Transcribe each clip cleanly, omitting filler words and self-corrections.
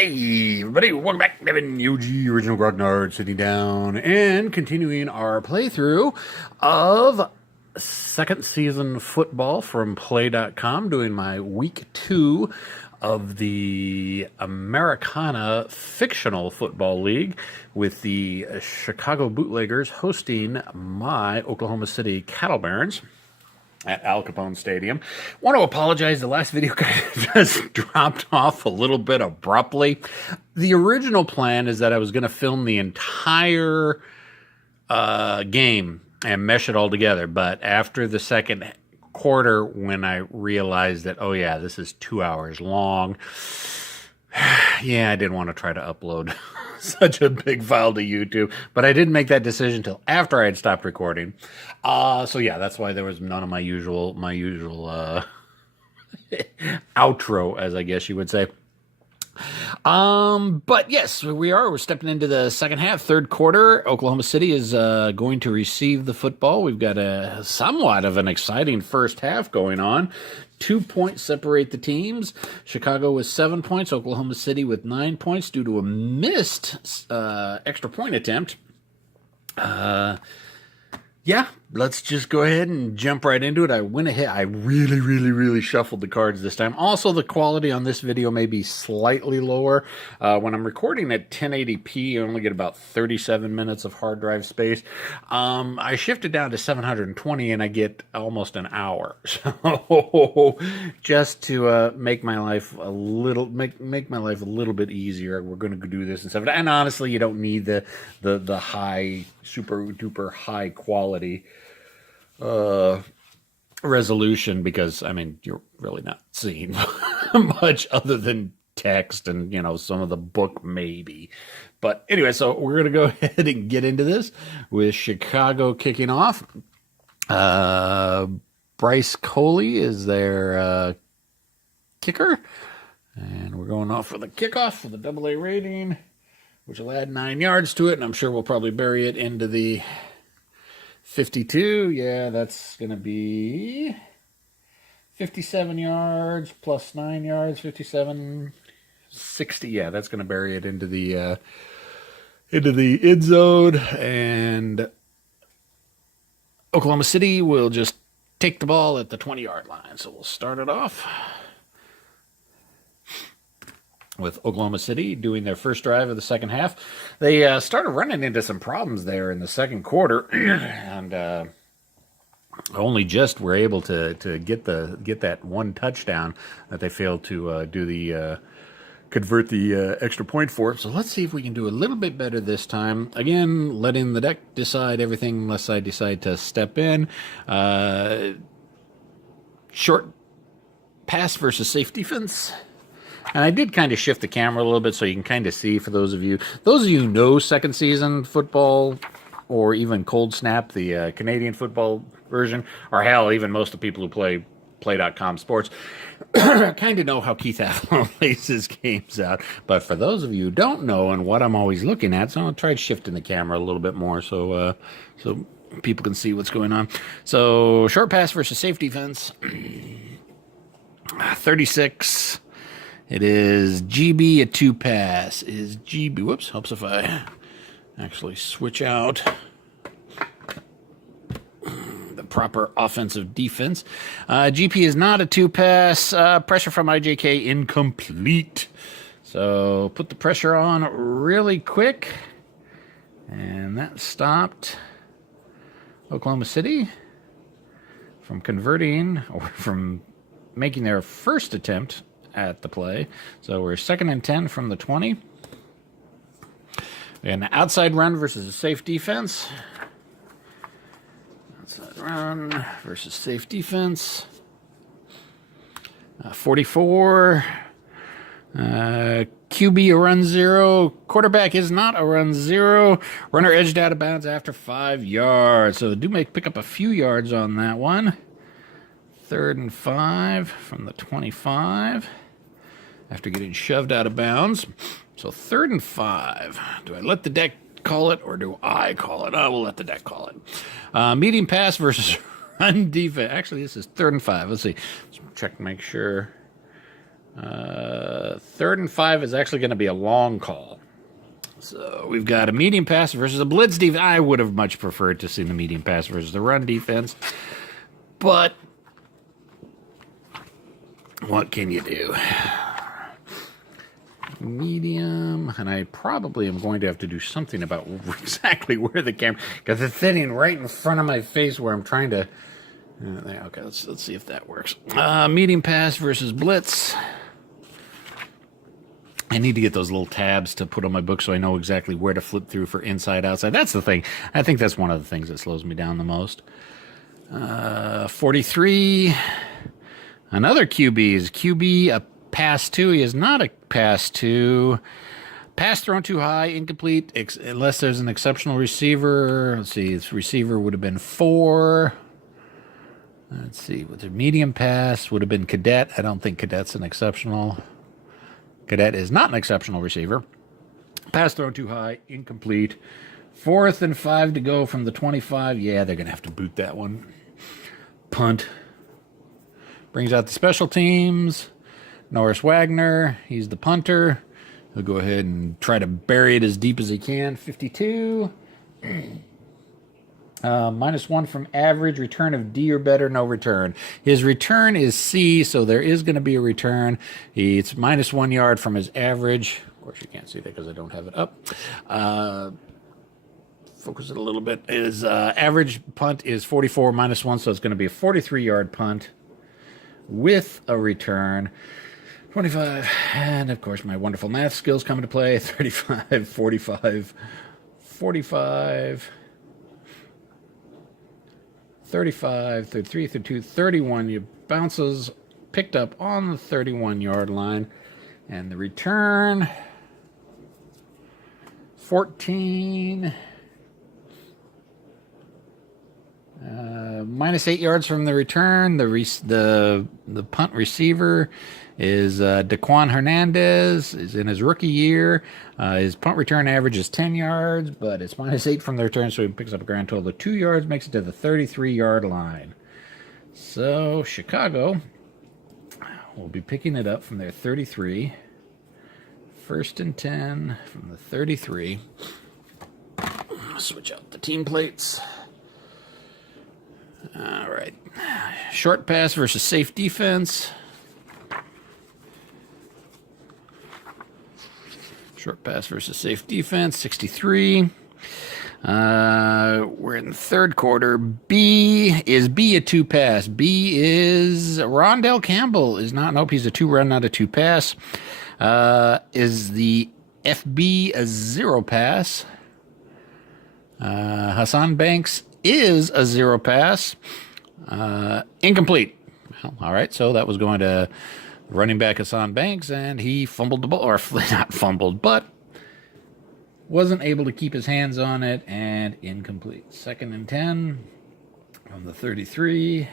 Hey, everybody, welcome back. Leauge, original Grognard, sitting down and continuing our playthrough of second season football from Play.com, doing my week 2 of the Americana Fictional Football League with the Chicago Bootleggers hosting my Oklahoma City Cattle Barons at Al Capone Stadium. Want to apologize, the last video kind of just dropped off a little bit abruptly. The original plan is that I was going to film the entire game and mesh it all together, but after the second quarter, when I realized that, oh yeah, this is 2 hours long, yeah, I didn't want to try to upload such a big file to YouTube, but I didn't make that decision until after I had stopped recording. So yeah, that's why there was none of my usual outro, as I guess you would say. But yes, we're stepping into the second half, third quarter. Oklahoma City is going to receive the football. We've got a somewhat of an exciting first half going on. 2 points separate the teams. Chicago with 7 points, Oklahoma City with 9 points due to a missed extra point attempt. Yeah, let's just go ahead and jump right into it. I went ahead. I really shuffled the cards this time. Also, the quality on this video may be slightly lower. When I'm recording at 1080p, I only get about 37 minutes of hard drive space. I shifted down to 720 and I get almost an hour. So just to make my life a little make my life a little bit easier, we're going to do this in 7. And honestly, you don't need the high, super duper high quality resolution, because I mean, you're really not seeing much other than text and, you know, some of the book maybe. But anyway, so we're going to go ahead and get into this with Chicago kicking off. Bryce Coley is their kicker, and we're going off for the kickoff for the AA rating, which will add 9 yards to it, and I'm sure we'll probably bury it into the 52, yeah, that's going to be 57 yards plus 9 yards, 57, 60. Yeah, that's going to bury it into the end zone, and Oklahoma City will just take the ball at the 20-yard line. So we'll start it off with Oklahoma City doing their first drive of the second half. They started running into some problems there in the second quarter, and only just were able to get that one touchdown that they failed to convert the extra point for. So let's see if we can do a little bit better this time. Again, letting the deck decide everything unless I decide to step in. Short pass versus safe defense. And I did kind of shift the camera a little bit so you can kind of see, for those of you who know second season football, or even Cold Snap, the Canadian football version, or hell, even most of the people who play.com sports, kind of know how Keith Avalon lays his games out. But for those of you who don't know and what I'm always looking at, so I'll try shifting the camera a little bit more so people can see what's going on. So short pass versus safe defense, 36. It is GB a 2 pass. Is GB, whoops, helps if I actually switch out the proper offensive defense. GP is not a 2 pass. Pressure from IJK incomplete. So put the pressure on really quick. And that stopped Oklahoma City from converting, or from making their first attempt at the play. So we're 2nd and 10 from the 20. An outside run versus a safe defense. Outside run versus safe defense. 44. QB a run 0. Quarterback is not a run 0. Runner edged out of bounds after 5 yards. So they do pick up a few yards on that one. 3rd and 5 from the 25 after getting shoved out of bounds. So 3rd and 5. Do I let the deck call it, or do I call it? I will let the deck call it. Medium pass versus run defense. Actually, this is 3rd and 5. Let's see. Let's check to make sure Third and 5 is actually going to be a long call. So we've got a medium pass versus a blitz defense. I would have much preferred to see the medium pass versus the run defense. But what can you do? Medium, and I probably am going to have to do something about exactly where the camera, because it's sitting right in front of my face where I'm trying to. Okay, let's see if that works. Medium pass versus blitz. I need to get those little tabs to put on my book so I know exactly where to flip through for inside, outside. That's the thing. I think that's one of the things that slows me down the most. 43. Another QB is QB a pass 2. He is not a pass 2. Pass thrown too high, incomplete, unless there's an exceptional receiver. Let's see, his receiver would have been 4. Let's see, with the medium pass would have been Cadet. I don't think Cadet's an exceptional. Cadet is not an exceptional receiver. Pass thrown too high, incomplete. 4th and 5 to go from the 25. Yeah, they're going to have to boot that one. Punt. Brings out the special teams. Norris Wagner, he's the punter. He'll go ahead and try to bury it as deep as he can. 52. -1 from average. Return of D or better, no return. His return is C, so there is going to be a return. It's -1 yard from his average. Of course, you can't see that because I don't have it up. Focus it a little bit. His average punt is 44 -1, so it's going to be a 43-yard punt with a return. 25, and of course my wonderful math skills come into play. 35, 45, 45, 35, 33, 32, 31. You bounces picked up on the 31-yard line, and the return 14. -8 yards from the return. The punt receiver is Daquan Hernandez. Is in his rookie year. His punt return average is 10 yards, but it's -8 from the return, so he picks up a grand total of 2 yards, makes it to the 33-yard line. So Chicago will be picking it up from their 33. 1st and 10 from the 33. Switch out the team plates. All right. Short pass versus safe defense. Short pass versus safe defense, 63. We're in the third quarter. B a 2 pass. B is Rondell Campbell is not. Nope, he's a 2 run, not a 2 pass. Is the FB a 0 pass? Hassan Banks is a 0 pass. Incomplete. Well, all right, so that was going to running back Hassan Banks, and he fumbled the ball, or not fumbled, but wasn't able to keep his hands on it, and incomplete. 2nd and 10 from the 33.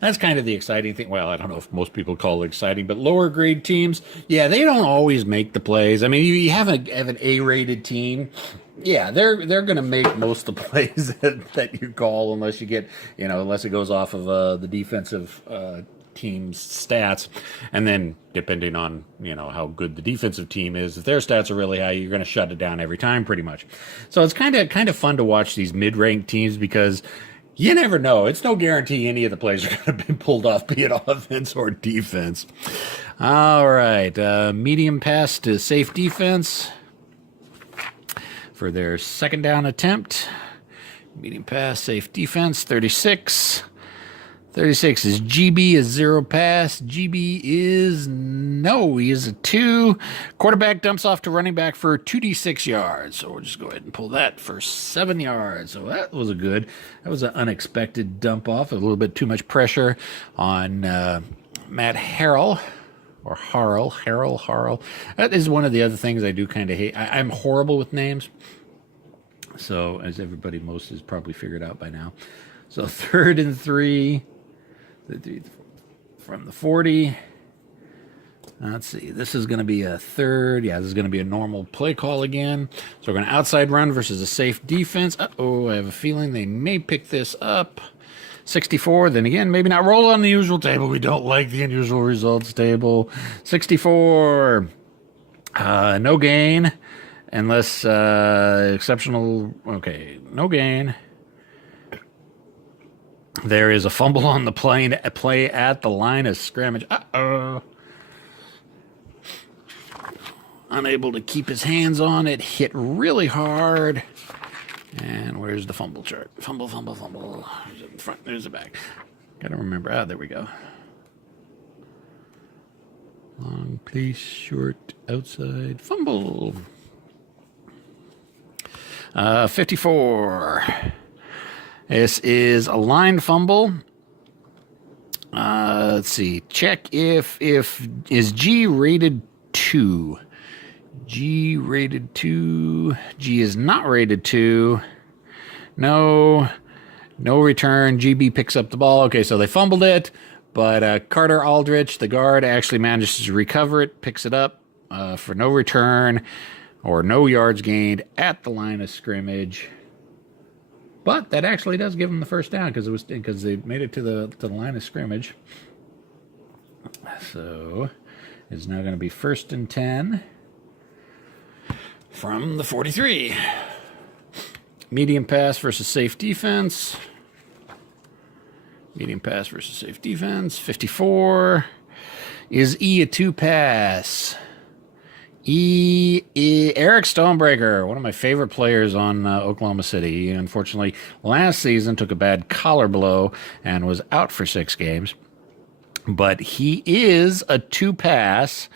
That's kind of the exciting thing. Well, I don't know if most people call it exciting, but lower grade teams, yeah, they don't always make the plays. I mean, you have an A-rated team. Yeah, they're going to make most of the plays that you call, unless you get, unless it goes off of the defensive team's stats. And then depending on, how good the defensive team is, if their stats are really high, you're going to shut it down every time pretty much. So it's kind of fun to watch these mid-ranked teams because you never know. It's no guarantee any of the plays are going to be pulled off, be it offense or defense. All right. Medium pass to safe defense for their 2nd down attempt. Medium pass, safe defense, 36. 36 is GB, a 0 pass. GB he is a 2. Quarterback dumps off to running back for 2d6 yards. So we'll just go ahead and pull that for 7 yards. So that was that was an unexpected dump off. A little bit too much pressure on Matt Harrell. Or Harrell. That is one of the other things I do kind of hate. I'm horrible with names. So, as everybody most has probably figured out by now. So, 3rd and 3 from the 40. Let's see. This is going to be a 3rd. Yeah, this is going to be a normal play call again. So, we're going to outside run versus a safe defense. I have a feeling they may pick this up. 64, then again, maybe not roll on the usual table. We don't like the unusual results table. 64, no gain, unless exceptional. Okay, no gain. There is a fumble on the play at the line of scrimmage. Uh-oh. Unable to keep his hands on it. Hit really hard. And where's the fumble chart? Fumble. There's it in front, there's the back. Gotta remember. Ah, there we go. Long place, short, outside, fumble. 54. This is a line fumble. Let's see. Check if is G rated 2. G rated 2. G is not rated 2. No return. GB picks up the ball. Okay, so they fumbled it, but Carter Aldrich, the guard, actually manages to recover it, picks it up for no return or no yards gained at the line of scrimmage. But that actually does give them the first down because they made it to the line of scrimmage. So it's now going to be 1st and 10 from the 43. Medium pass versus safe defense. Medium pass versus safe defense. 54. Is E a 2 pass? Eric Stonebreaker, one of my favorite players on Oklahoma City. He, unfortunately, last season took a bad collar blow and was out for 6 games. But he is a 2 pass.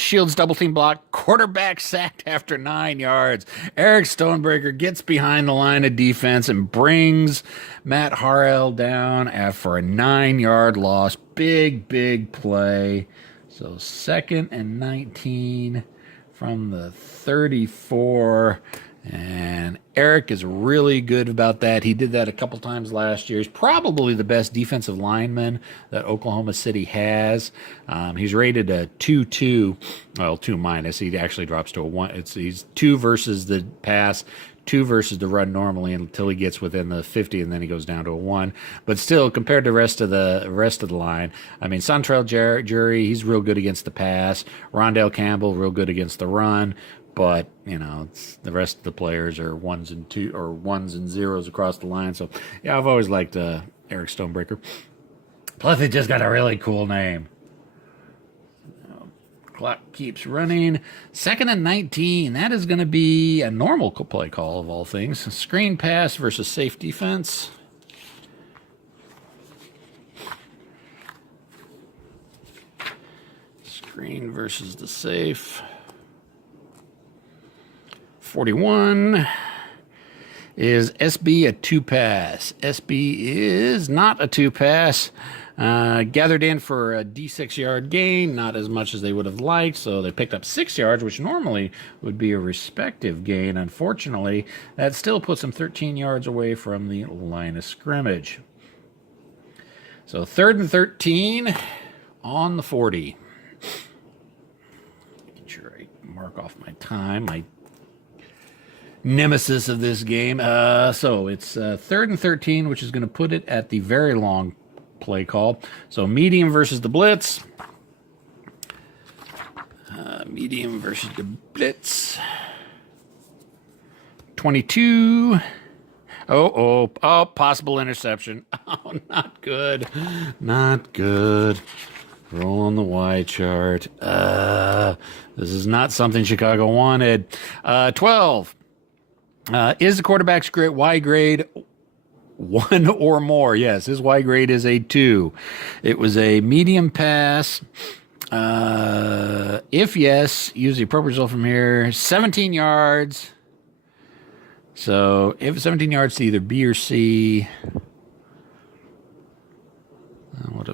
Shields double team block. Quarterback sacked after 9 yards. Eric Stonebreaker gets behind the line of defense and brings Matt Harrell down for a 9-yard loss. Big play. So 2nd and 19 from the 34. And Eric is really good about that. He did that a couple times last year. He's probably the best defensive lineman that Oklahoma City has. He's rated a 2-2, well, 2 minus. He actually drops to a 1. He's 2 versus the pass, 2 versus the run normally until he gets within the 50, and then he goes down to a 1. But still, compared to the rest of the line, I mean, Santrell Jury, he's real good against the pass. Rondell Campbell, real good against the run. But, you know, the rest of the players are 1s and 2 or 1s and 0s across the line. So, yeah, I've always liked Eric Stonebreaker. Plus, he just got a really cool name. Clock keeps running. 2nd and 19. That is going to be a normal play call of all things. Screen pass versus safe defense. Screen versus the safe. 41. Is SB a 2 pass? SB is not a 2 pass. Gathered in for a D6 yard gain, not as much as they would have liked, so they picked up 6 yards, which normally would be a respective gain. Unfortunately, that still puts them 13 yards away from the line of scrimmage. So 3rd and 13 on the 40. Making sure I mark off my time, my nemesis of this game. So it's 3rd and 13, which is going to put it at the very long play call. So medium versus the blitz. Medium versus the blitz. 22. Oh, possible interception. Oh, not good. Not good. Roll on the Y chart. This is not something Chicago wanted. 12. Is the quarterback's Y grade 1 or more? Yes, his Y grade is a 2. It was a medium pass. If yes, use the appropriate result from here. 17 yards. So if 17 yards to either B or C.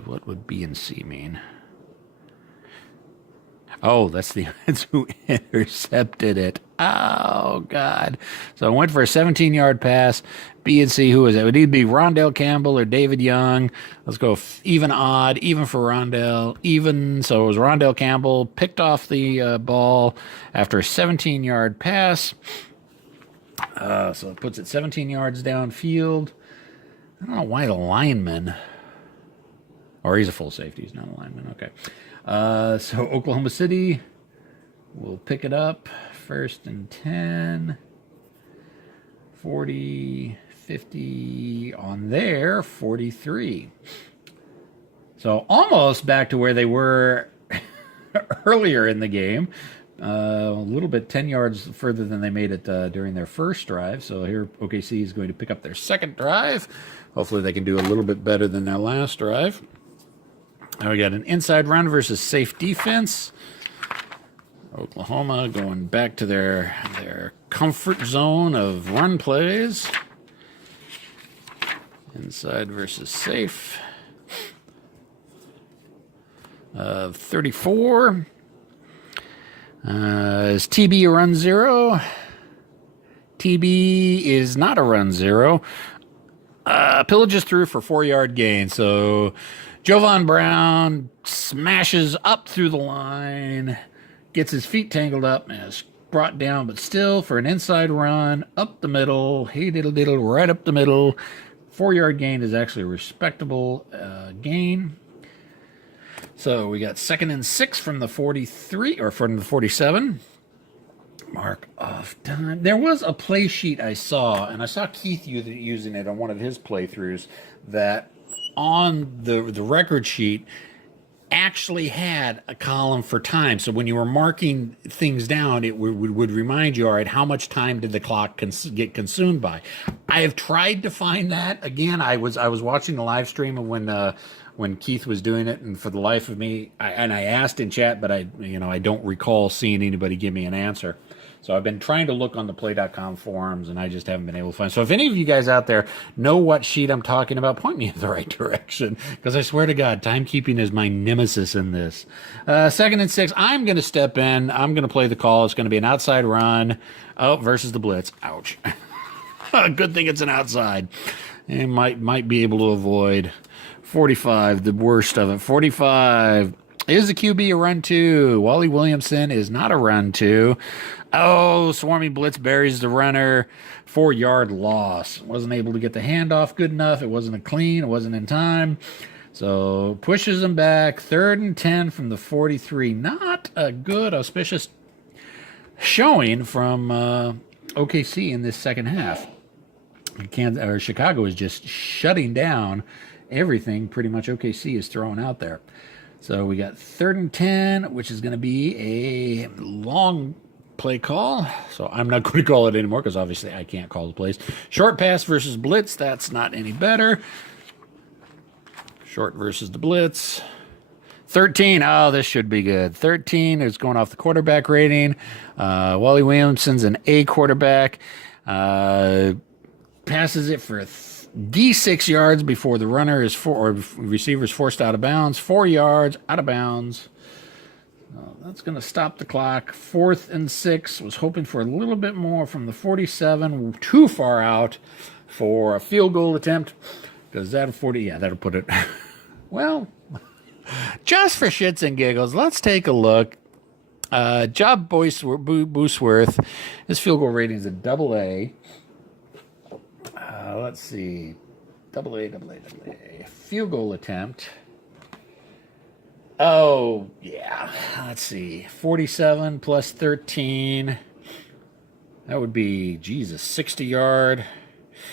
What would B and C mean? Oh, that's who intercepted it. Oh, God. So I went for a 17-yard pass. B and C, who is it? It would either be Rondell Campbell or David Young. Let's go even odd, even for Rondell, even. So it was Rondell Campbell, picked off the ball after a 17-yard pass. So it puts it 17 yards downfield. I don't know why the lineman, or he's a full safety. He's not a lineman. Okay. So Oklahoma City will pick it up. 1st and 10. 40, 50 on there. 43. So almost back to where they were earlier in the game. A little bit 10 yards further than they made it during their first drive. So here OKC is going to pick up their second drive. Hopefully they can do a little bit better than their last drive. Now we got an inside run versus safe defense. Oklahoma going back to their comfort zone of run plays. Inside versus safe. 34. Is TB a run zero? TB is not a run zero. Pillages through for 4-yard gain. So Jovan Brown smashes up through the line, gets his feet tangled up, and is brought down, but still for an inside run, up the middle, hey diddle diddle, right up the middle. 4-yard gain is actually a respectable gain. So we got 2nd and 6 from the 43, or from the 47. Mark off time. There was a play sheet I saw, and I saw Keith using it on one of his playthroughs, that on the record sheet actually had a column for time. So when you were marking things down, it would remind you, all right, how much time did the clock get consumed by? I have tried to find that. Again, I was watching the live stream of when Keith was doing it, and for the life of me, I asked in chat, but I don't recall seeing anybody give me an answer. So I've been trying to look on the play.com forums, and I just haven't been able to find. So if any of you guys out there know what sheet I'm talking about, point me in the right direction, because I swear to God, timekeeping is my nemesis in this. 2nd and 6, I'm going to step in. I'm going to play the call. It's going to be an outside run versus the blitz. Ouch. Good thing it's an outside. And might be able to avoid 45, the worst of it. 45. Is the QB a run two? Wally Williamson is not a run two. Oh, swarming blitz buries the runner. 4-yard loss. Wasn't able to get the handoff good enough. It wasn't a clean. It wasn't in time. So pushes him back. 3rd and 10 from the 43. Not a good, auspicious showing from OKC in this second half. Chicago is just shutting down everything pretty much OKC is throwing out there. So we got 3rd and 10, which is going to be a long play call. So I'm not going to call it anymore because obviously I can't call the plays. Short pass versus blitz. That's not any better. Short versus the blitz. 13. Oh, this should be good. 13 is going off the quarterback rating. Wally Williamson's an A quarterback. Passes it for D6 yards before the runner is receiver's forced out of bounds. 4 yards out of bounds. That's going to stop the clock. 4th and 6. Was hoping for a little bit more from the 47. Too far out for a field goal attempt. Because that'll put it. Well, just for shits and giggles, let's take a look. Job Boostworth. His field goal rating is a AA. Let's see. AA. Field goal attempt. Oh, yeah. Let's see. 47 plus 13. That would be, 60-yard.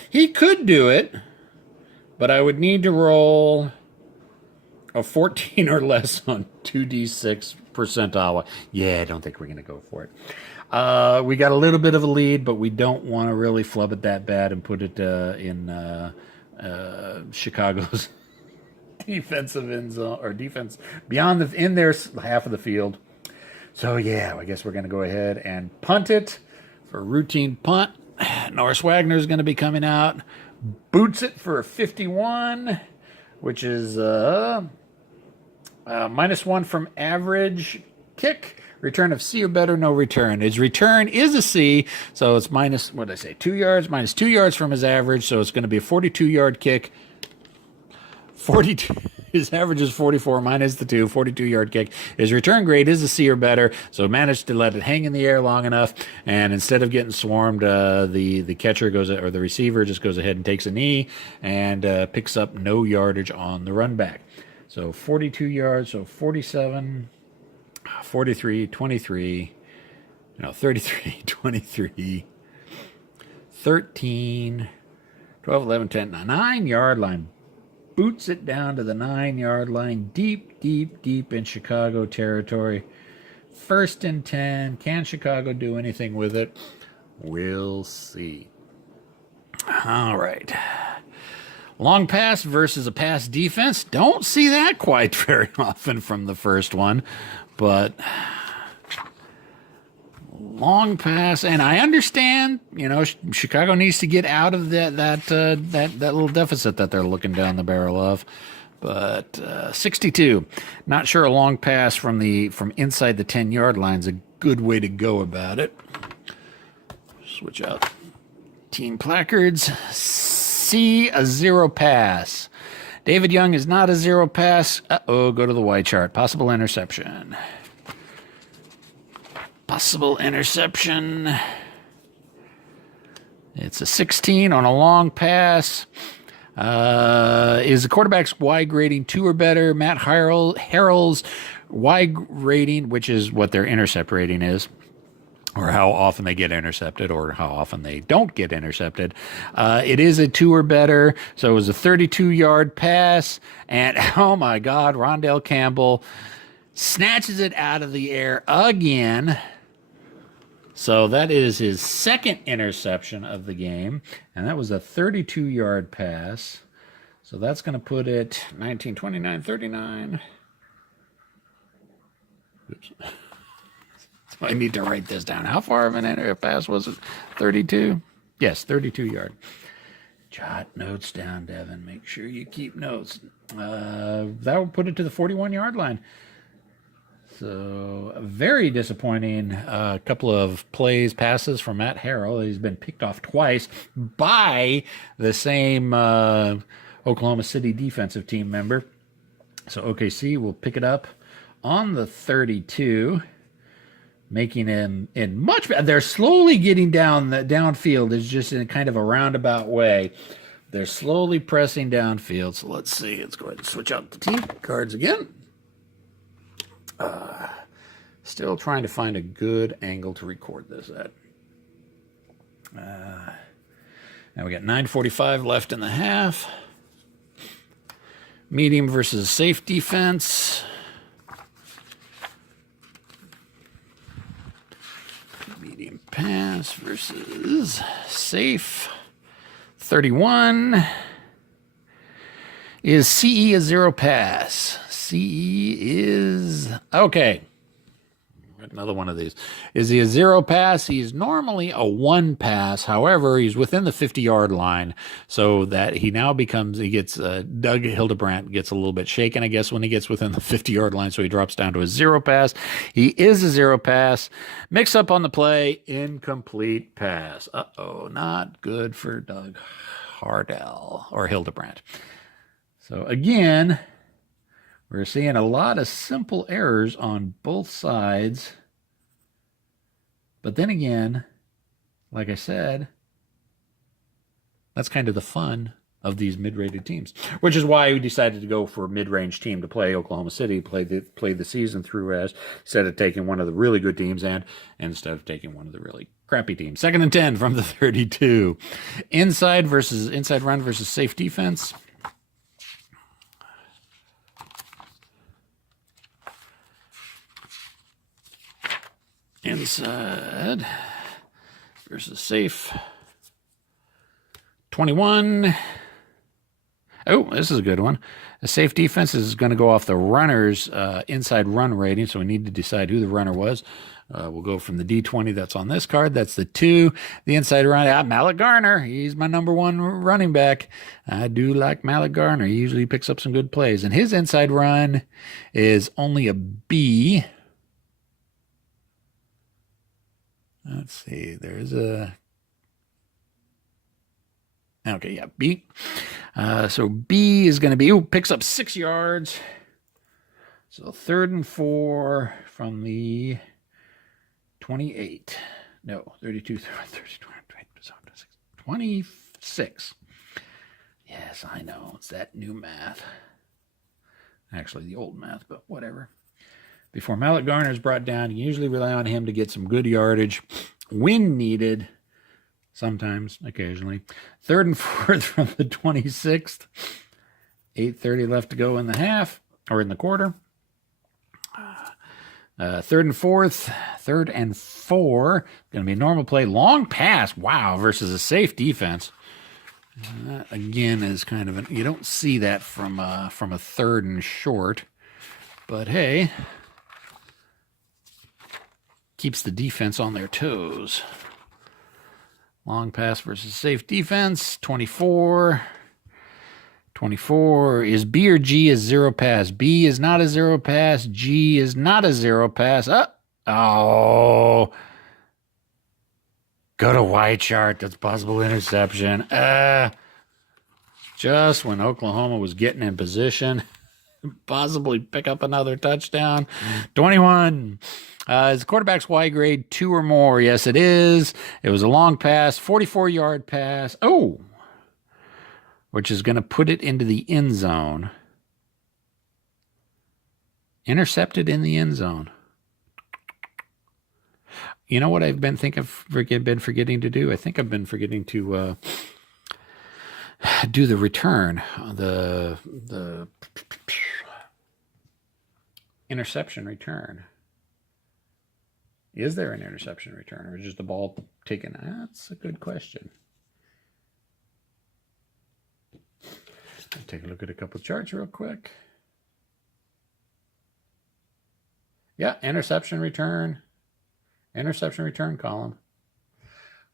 He could do it, but I would need to roll a 14 or less on 2d6 percentile. Yeah, I don't think we're going to go for it. We got a little bit of a lead, but we don't want to really flub it that bad and put it in Chicago's defensive end zone, or defense beyond in their half of the field. So yeah, I guess we're going to go ahead and punt it for a routine punt. Norris Wagner is going to be coming out, boots it for a 51, which is -1 from average kick. Return of C or better, no return. His return is a C, so it's minus, what did I say, 2 yards, -2 yards from his average, so it's going to be a 42-yard kick. 42. His average is 44 minus the 42-yard kick. His return grade is a C or better, so managed to let it hang in the air long enough. And instead of getting swarmed, the catcher goes, or the receiver just goes ahead and takes a knee and picks up no yardage on the run back. So 42 yards, so 47, 43, 23, 33, 23, 13, 12, 11, 10, 9-yard line. Boots it down to the 9-yard line, deep, deep, deep in Chicago territory. 1st and 10. Can Chicago do anything with it? We'll see. All right. Long pass versus a pass defense. Don't see that quite very often from the first one, but long pass, and I understand, Chicago needs to get out of that little deficit that they're looking down the barrel of. But 62, not sure a long pass from inside the 10-yard line is a good way to go about it. Switch out team placards. C, a 0 pass. David Young is not a 0 pass. Go to the Y chart. Possible interception. Possible interception. It's a 16 on a long pass. Is the quarterback's Y grading 2 or better? Matt Harrell's Y rating, which is what their intercept rating is, or how often they get intercepted, or how often they don't get intercepted. It is a 2 or better, so it was a 32-yard pass, and oh my God, Rondell Campbell snatches it out of the air again. So that is his second interception of the game, and that was a 32-yard pass. So that's going to put it 19, 29, 39. Oops. So I need to write this down. How far of an pass was it? 32? Yes, 32-yard. Jot notes down, Devin. Make sure you keep notes. That will put it to the 41-yard line. So, a very disappointing couple of passes from Matt Harrell. He's been picked off twice by the same Oklahoma City defensive team member. So, OKC will pick it up on the 32, making him in much better. They're slowly getting down the downfield. It's just in kind of a roundabout way. They're slowly pressing downfield. So, let's see. Let's go ahead and switch out the team cards again. Still trying to find a good angle to record this at. Now we got 9:45 left in the half. Medium versus safe defense. Medium pass versus safe. 31. Is CE a 0 pass? CE is okay. Another one of these. Is he a 0 pass? He's normally a 1 pass. However, he's within the 50-yard line, so that he now becomes, Doug Hildebrandt gets a little bit shaken, I guess, when he gets within the 50-yard line, so he drops down to a 0 pass. He is a 0 pass. Mix up on the play, incomplete pass. Not good for Doug Hardell or Hildebrandt. So again, we're seeing a lot of simple errors on both sides. But then again, like I said, that's kind of the fun of these mid-rated teams, which is why we decided to go for a mid-range team to play Oklahoma City, play the season through as, instead of taking one of the really good teams and instead of taking one of the really crappy teams. 2nd and 10 from the 32. Inside run versus safe defense. Inside versus safe. 21. Oh, this is a good one. The safe defense is going to go off the runner's inside run rating, so we need to decide who the runner was. We'll go from the D20 that's on this card. That's the 2. The inside run, Malik Garner. He's my number 1 running back. I do like Malik Garner. He usually picks up some good plays. And his inside run is only a B. Let's see. Okay, yeah, B. So B is going to be, picks up 6 yards. So 3rd and 4 from the 28. No, 32, 32, 26. Yes, I know. It's that new math. Actually, the old math, but whatever. Before Mallet Garner is brought down, you usually rely on him to get some good yardage when needed. Sometimes, occasionally. 3rd and 4th from the 26th. 8:30 left to go in the half, or in the quarter. 3rd and 4th. 3rd and 4. Going to be a normal play. Long pass. Wow, versus a safe defense. That, again, is kind of you don't see that from a 3rd and short. But, hey, keeps the defense on their toes. Long pass versus safe defense, 24. 24 is B or G is 0 pass. B is not a 0 pass. G is not a 0 pass. Oh. Go to Y chart. That's possible interception. Just when Oklahoma was getting in position, possibly pick up another touchdown. 21. Is the quarterback's Y grade 2 or more? Yes, it is. It was a long pass, 44-yard pass. Oh, which is going to put it into the end zone. Intercepted in the end zone. You know what I've been forgetting to do? I think I've been forgetting to do the return, the interception return. Is there an interception return, or is just the ball taken? That's a good question. I'll take a look at a couple of charts real quick. Yeah, interception return column.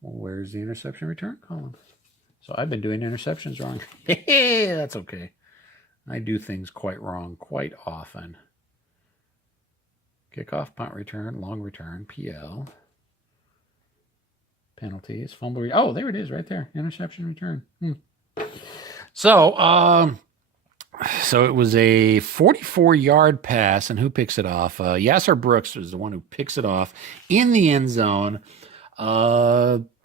Well, where's the interception return column? So I've been doing interceptions wrong. That's okay. I do things quite wrong quite often. Kickoff, punt return, long return, PL. Penalties, fumble. Oh, there it is right there. Interception return. So it was a 44-yard pass, and who picks it off? Yasser Brooks was the one who picks it off in the end zone.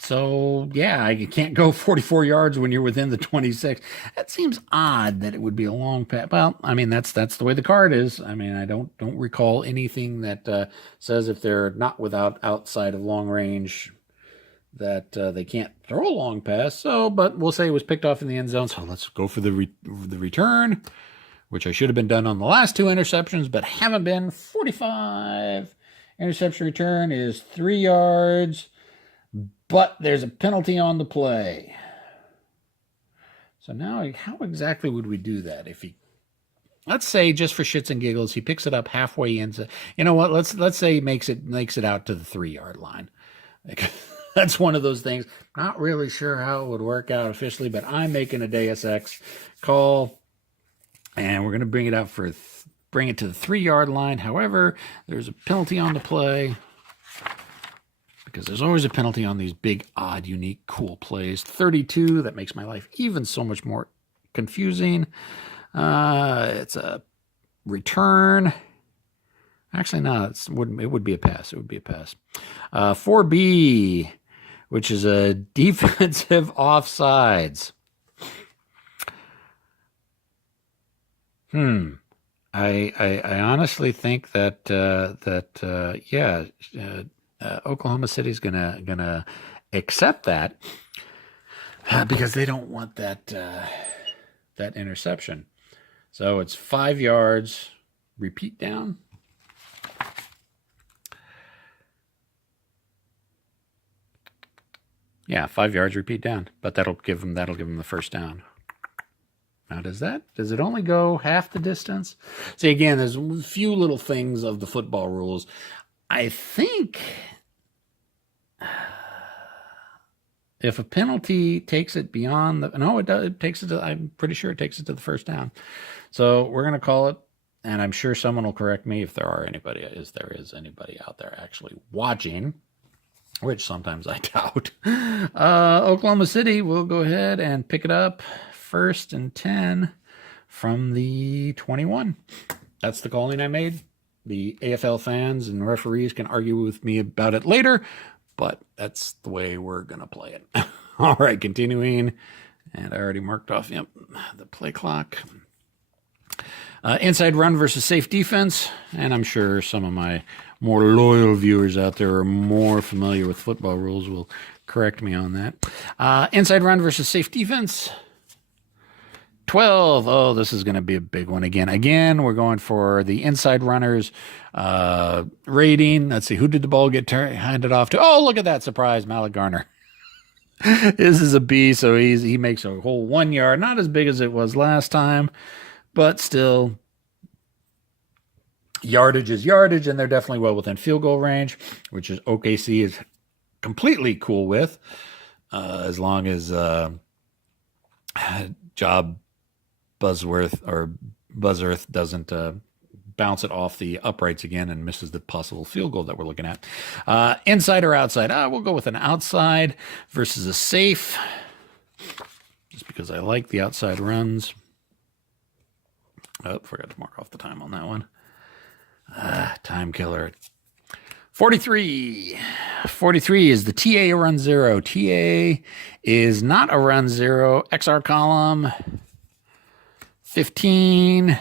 So yeah, you can't go 44 yards when you're within the 26. That seems odd that it would be a long pass. Well, I mean, that's the way the card is. I mean, I don't recall anything that says if they're not outside of long range that they can't throw a long pass. So, but we'll say it was picked off in the end zone. So let's go for the return, which I should have been done on the last 2 interceptions, but haven't been. 45. Interception return is 3 yards. But there's a penalty on the play. So now, how exactly would we do that? If let's say, just for shits and giggles, he picks it up halfway into. You know what? Let's say he makes it out to the 3-yard line. That's one of those things. Not really sure how it would work out officially, but I'm making a Deus Ex call, and we're going to bring it out bring it to the 3-yard line. However, there's a penalty on the play. Because there's always a penalty on these big, odd, unique, cool plays. 32, that makes my life even so much more confusing. It's a return. Actually, no, it would be a pass. It would be a pass. 4B, which is a defensive offsides. I honestly think that Oklahoma City's gonna accept that because they don't want that interception. So it's 5 yards. Repeat down. Yeah, 5 yards. Repeat down. But that'll give them the first down. Now, does it only go half the distance? See, again, there's a few little things of the football rules. I think if a penalty takes it beyond it does. It takes it to, I'm pretty sure it takes it to the first down. So we're going to call it, and I'm sure someone will correct me if there is anybody out there actually watching. which sometimes I doubt. Oklahoma City will go ahead and pick it up 1st and 10 from the 21. That's the calling I made. The AFL fans and referees can argue with me about it later, but that's the way we're going to play it. All right, continuing. And I already marked off, the play clock. Inside run versus safe defense. And I'm sure some of my more loyal viewers out there are more familiar with football rules will correct me on that. Inside run versus safe defense. 12. Oh, this is going to be a big one again. Again, we're going for the inside runners rating. Let's see, who did the ball get handed off to? Oh, look at that surprise, Malik Garner. This is a B, so he makes a whole 1 yard. Not as big as it was last time, but still, yardage is yardage, and they're definitely well within field goal range, which is OKC is completely cool with, as long as Job Buzzworth doesn't bounce it off the uprights again and misses the possible field goal that we're looking at. Inside or outside? We'll go with an outside versus a safe, just because I like the outside runs. Oh, forgot to mark off the time on that one. Time killer. 43. 43 is the TA run zero. TA is not a run zero. XR column. 15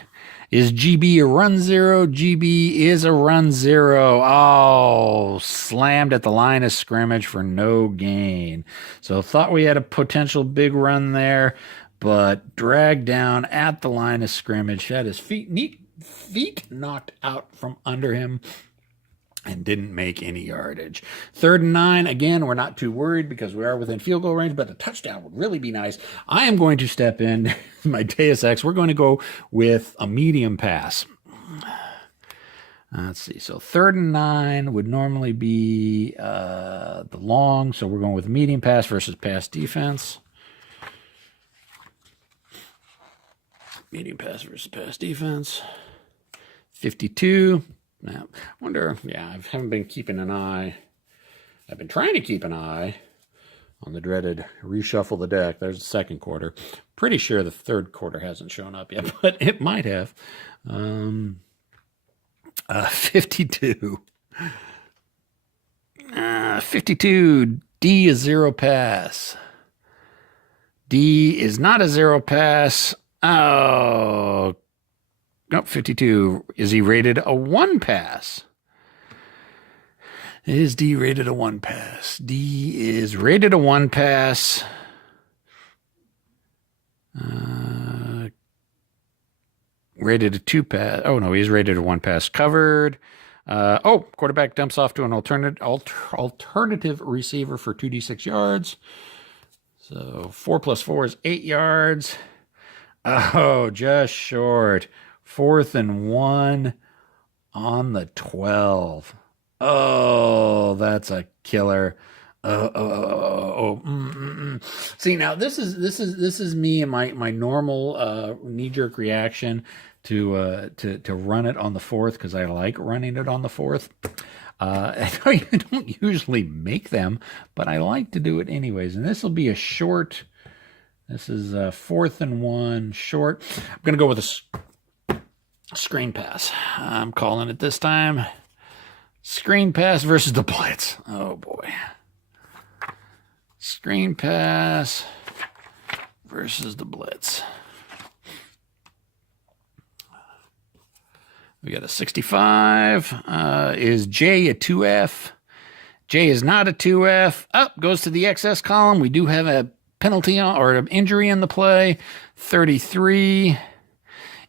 is GB a run zero. GB is a run zero. Oh, slammed at the line of scrimmage for no gain. So thought we had a potential big run there, but dragged down at the line of scrimmage. Had his feet knocked out from under him and didn't make any yardage. 3rd and 9. Again, we're not too worried because we are within field goal range, but a touchdown would really be nice. I am going to step in my Deus Ex. We're going to go with a medium pass. Let's see. So 3rd and 9 would normally be the long. So we're going with medium pass versus pass defense. Medium pass versus pass defense. 52. Now, I wonder, I haven't been keeping an eye. I've been trying to keep an eye on the dreaded reshuffle the deck. There's the second quarter. Pretty sure the third quarter hasn't shown up yet, but it might have. 52. 52. D is zero pass. D is not a zero pass. Oh, no, 52. Is he rated a 1 pass? Is D rated a 1 pass? D is rated a 1 pass. Rated a 2 pass. Oh, no, he's rated a 1 pass covered. Quarterback dumps off to an alternative receiver for 2d6 yards. So 4 plus 4 is 8 yards. Oh, just short. 4th and 1 on the 12. Oh, that's a killer. See, now this is me and my normal knee-jerk reaction to run it on the 4th because I like running it on the 4th. I know you don't usually make them, but I like to do it anyways. And this will be a short. This is 4th and 1 short. I'm gonna go with a screen pass. I'm calling it this time. Screen pass versus the blitz. Oh boy. Screen pass versus the blitz. We got a 65. Is J a 2F? J is not a 2F. Up goes to the XS column. We do have a penalty or an injury in the play. 33.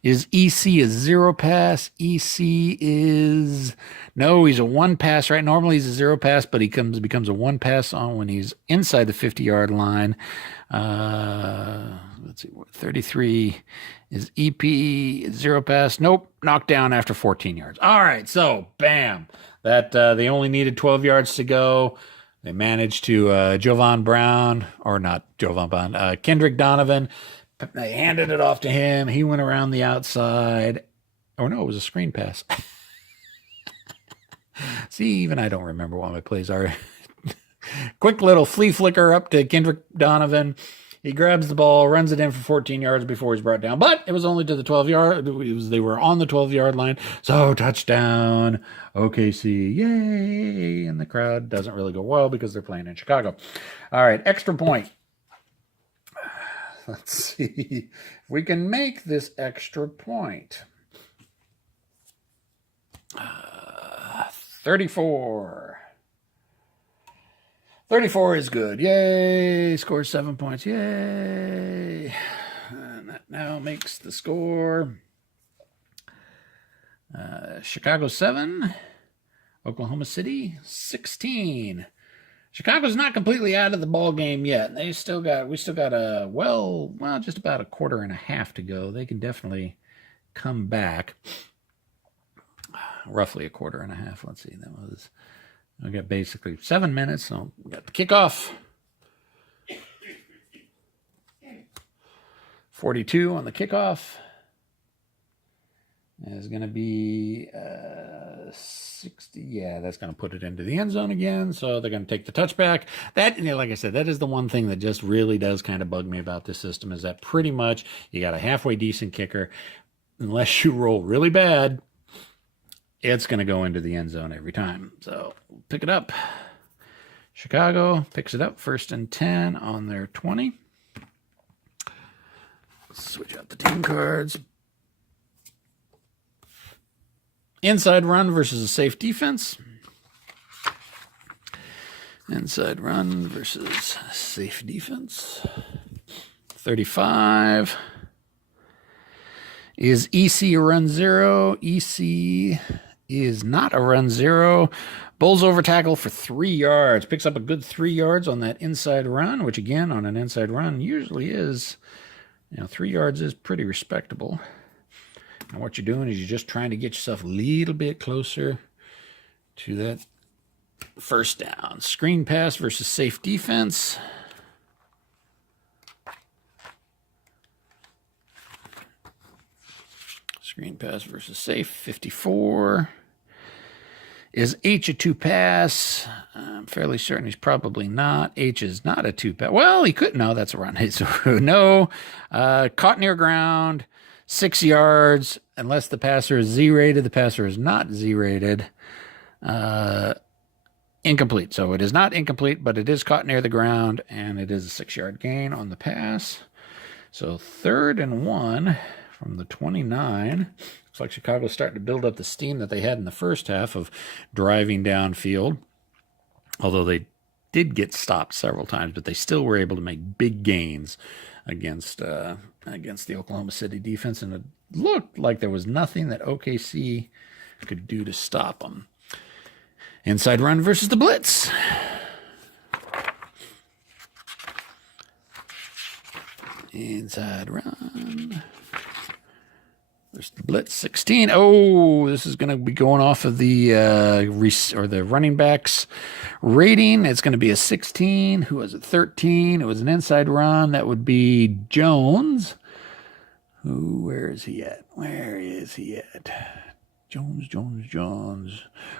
Is EC a 0 pass? EC is... No, he's a 1 pass, right? Normally he's a 0 pass, but he becomes a 1 pass on when he's inside the 50-yard line. Let's see, 33 is EP 0 pass. Nope, knocked down after 14 yards. All right, so bam. That they only needed 12 yards to go. They managed to Kendrick Donovan. They handed it off to him. He went around the outside. Oh, no, it was a screen pass. See, even I don't remember what my plays are. Quick little flea flicker up to Kendrick Donovan. He grabs the ball, runs it in for 14 yards before he's brought down. But it was only to the 12-yard. They were on the 12-yard line. So touchdown, OKC. Yay. And the crowd doesn't really go well because they're playing in Chicago. All right, extra point. Let's see if we can make this extra point. 34. 34 is good. Yay. Scores 7 points. Yay. And that now makes the score Chicago 7, Oklahoma City 16. Chicago's not completely out of the ball game yet. We still got just about a quarter and a half to go. They can definitely come back. Roughly a quarter and a half. Let's see. I got basically 7 minutes. So we got the kickoff. 42 on the kickoff. Is going to be 60. Yeah, that's going to put it into the end zone again. So they're going to take the touchback. That, like I said, that is the one thing that just really does kind of bug me about this system, is that pretty much you got a halfway decent kicker. Unless you roll really bad, it's going to go into the end zone every time. So pick it up. Chicago picks it up, 1st and 10 on their 20. Switch out the team cards. Inside run versus a safe defense. Inside run versus safe defense. 35. Is EC a run 0? EC is not a run 0. Bulls over tackle for 3 yards. Picks up a good 3 yards on that inside run, which again, on an inside run, usually is, 3 yards is pretty respectable. And what you're doing is you're just trying to get yourself a little bit closer to that first down. Screen pass versus safe defense. Screen pass versus safe, 54. Is H a 2-pass? I'm fairly certain he's probably not. H is not a 2-pass. Well, he could. No, that's a run. So, no. Caught near ground. 6 yards, unless the passer is Z-rated. The passer is not Z-rated. Incomplete. So it is not incomplete, but it is caught near the ground, and it is a 6-yard gain on the pass. So 3rd and 1 from the 29. Looks like Chicago's starting to build up the steam that they had in the first half of driving downfield. Although they did get stopped several times, but they still were able to make big gains against the Oklahoma City defense, and it looked like there was nothing that OKC could do to stop them. Inside run versus the blitz. Inside run versus the blitz, 16. Oh, this is going to be going off of the running backs rating. It's going to be a 16. Who was it? 13. It was an inside run. That would be Jones. Where is he at? Jones.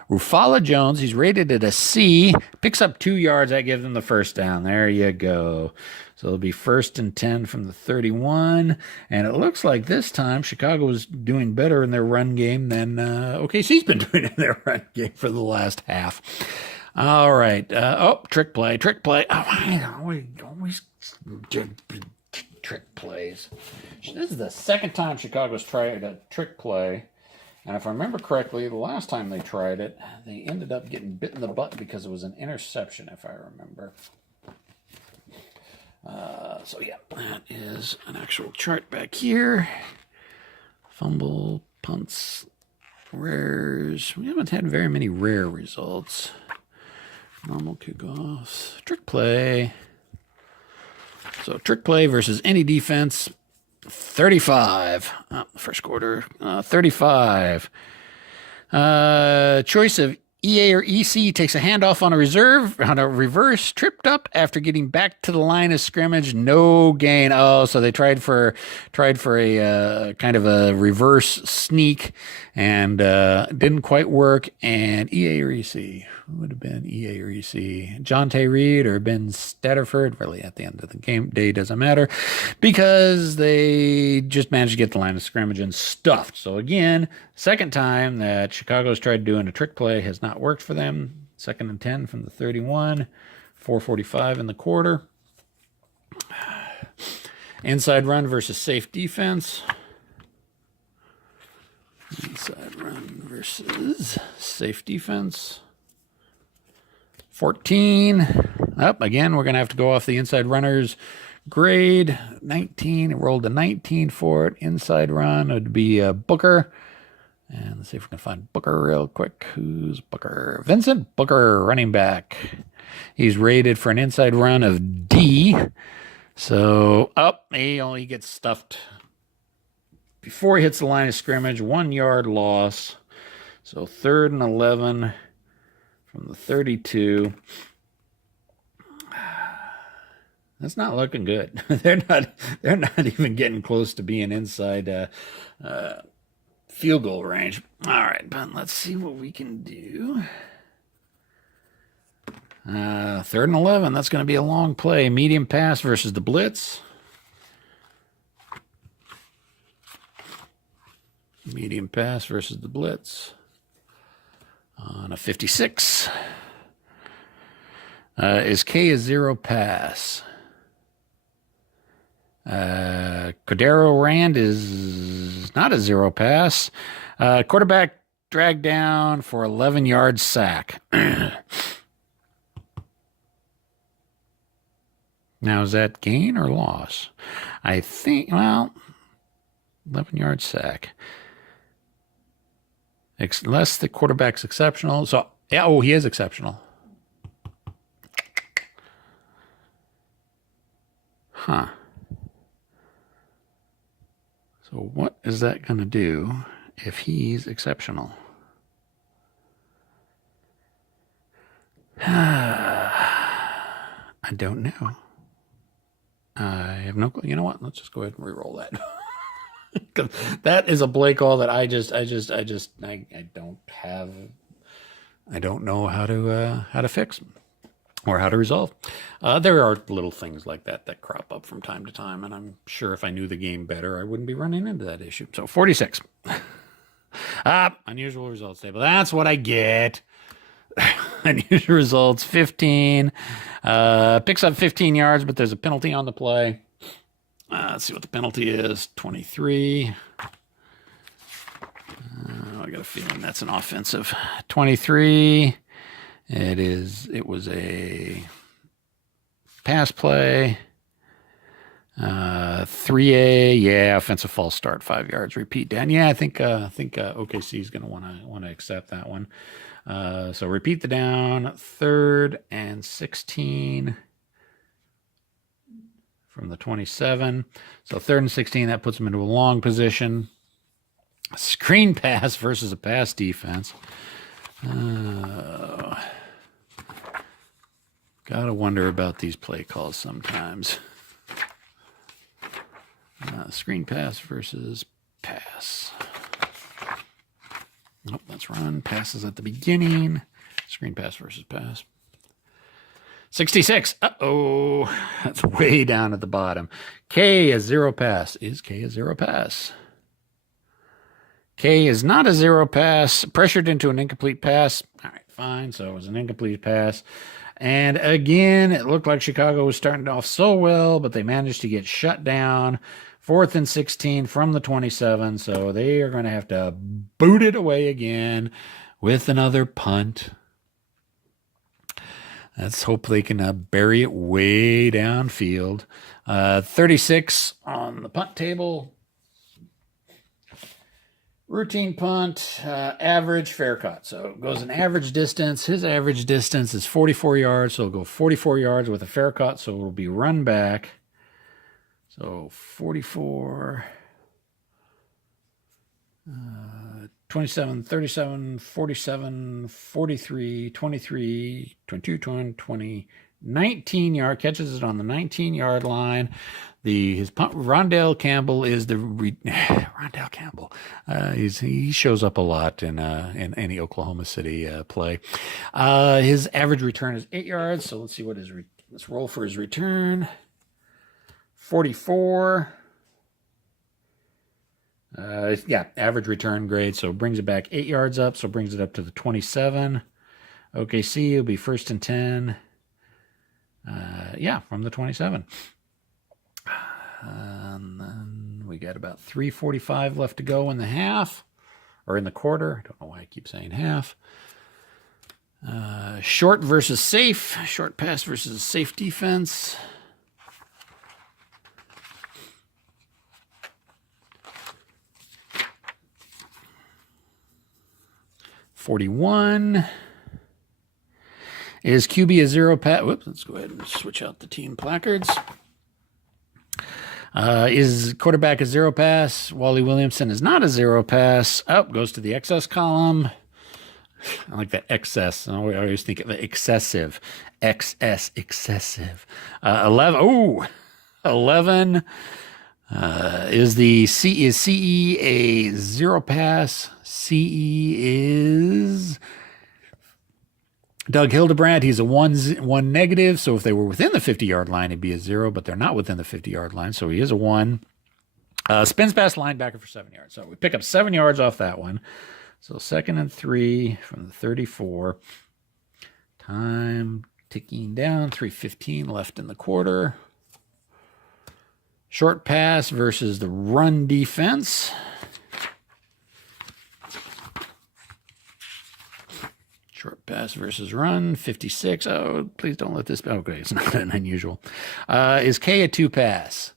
Rufala Jones. He's rated at a C. Picks up 2 yards. That gives him the first down. There you go. So it'll be 1st and 10 from the 31. And it looks like this time Chicago is doing better in their run game than OKC's been doing in their run game for the last half. All right. Trick play. Oh, I always trick plays. This is the second time Chicago's tried a trick play. And if I remember correctly, the last time they tried it, they ended up getting bit in the butt because it was an interception, if I remember. That is an actual chart back here. Fumble, punts, rares. We haven't had very many rare results. Normal kickoffs. Trick play. So trick play versus any defense. 35. First quarter. 35. Choice of EA or EC takes a handoff on a reverse, tripped up after getting back to the line of scrimmage, no gain. Oh, so they tried for a kind of a reverse sneak and didn't quite work. And EA or EC, who would have been EA or EC? John Tay Reed or Ben Statterford? Really, at the end of the game day doesn't matter because they just managed to get the line of scrimmage and stuffed. So again, second time that Chicago's tried doing a trick play has not worked for them. 2nd and 10 from the 31, 4:45 in the quarter. Inside run versus safe defense. Inside run versus safe defense. 14. Up again, we're going to have to go off the inside runners grade. 19. It rolled a 19 for it. Inside run would be Booker. And let's see if we can find Booker real quick. Who's Booker? Vincent Booker, running back. He's rated for an inside run of D. So, he only gets stuffed before he hits the line of scrimmage. 1 yard loss. So 3rd and 11 from the 32. That's not looking good. They're not even getting close to being inside field goal range. All right, but let's see what we can do. 3rd and 11. That's going to be a long play. Medium pass versus the blitz. Medium pass versus the blitz. On a 56. Is K a zero pass? Cordero Rand is not a zero pass. Quarterback dragged down for 11-yard sack. Now, is that gain or loss? I think, 11-yard sack. Unless the quarterback's exceptional. So, yeah, he is exceptional. Huh. So what is that going to do if he's exceptional? I don't know. I have no clue. You know what? Let's just go ahead and re-roll that. Because that is a play call that I don't know how to fix or how to resolve. There are little things like that crop up from time to time, and I'm sure if I knew the game better, I wouldn't be running into that issue. So 46. Unusual results table. That's what I get. Unusual results, 15. Picks up 15 yards, but there's a penalty on the play. Let's see what the penalty is. 23. I got a feeling that's an offensive. 23. It was a pass play. 3A, yeah, offensive false start, 5 yards, repeat down. Yeah, I think OKC is going to want to accept that one. So repeat the down, 3rd and 16 from the 27. So 3rd and 16, that puts them into a long position. Screen pass versus a pass defense. Gotta wonder about these play calls sometimes. Screen pass versus pass. Nope, that's run. Passes at the beginning. Screen pass versus pass. 66. Uh-oh. That's way down at the bottom. K is zero pass. Is K a zero pass? K is not a zero pass. Pressured into an incomplete pass. All right, fine. So it was an incomplete pass. And again, it looked like Chicago was starting off so well, but they managed to get shut down. 4th and 16 from the 27. So they are going to have to boot it away again with another punt. Let's hope they can bury it way downfield. 36 on the punt table. Routine punt, average, fair cut. So it goes an average distance. His average distance is 44 yards. So it'll go 44 yards with a fair cut. So it'll be run back. So 44 27, 37, 47, 43, 23, 22, 20, 19 yard, catches it on the 19-yard line. His punt, Rondell Campbell is Rondell Campbell. He shows up a lot in any Oklahoma City play. His average return is 8 yards. So let's see what let's roll for his return. 44. Average return grade. So brings it back 8 yards up. So brings it up to the 27. OKC will be 1st and 10. From the 27. And then we got about 3:45 left to go in the half, or in the quarter. I don't know why I keep saying half. Short versus safe. Short pass versus safe defense. $41. Is QB a zero pass? Whoops, let's go ahead and switch out the team placards. Is quarterback a zero pass? Wally Williamson is not a zero pass. Goes to the excess column. I like that excess. I always think of excessive. Excessive. 11. 11. Is CE a zero pass? CE is Doug Hildebrand. He's a one negative. So if they were within the 50-yard line, it'd be a 0, but they're not within the 50-yard line. So he is a 1. Spins past linebacker for 7 yards. So we pick up 7 yards off that one. So 2nd and 3 from the 34. Time ticking down. 3:15 left in the quarter. Short pass versus the run defense. Short pass versus run, 56. Oh, please don't let this be. Okay, it's not an unusual. Is K a 2 pass?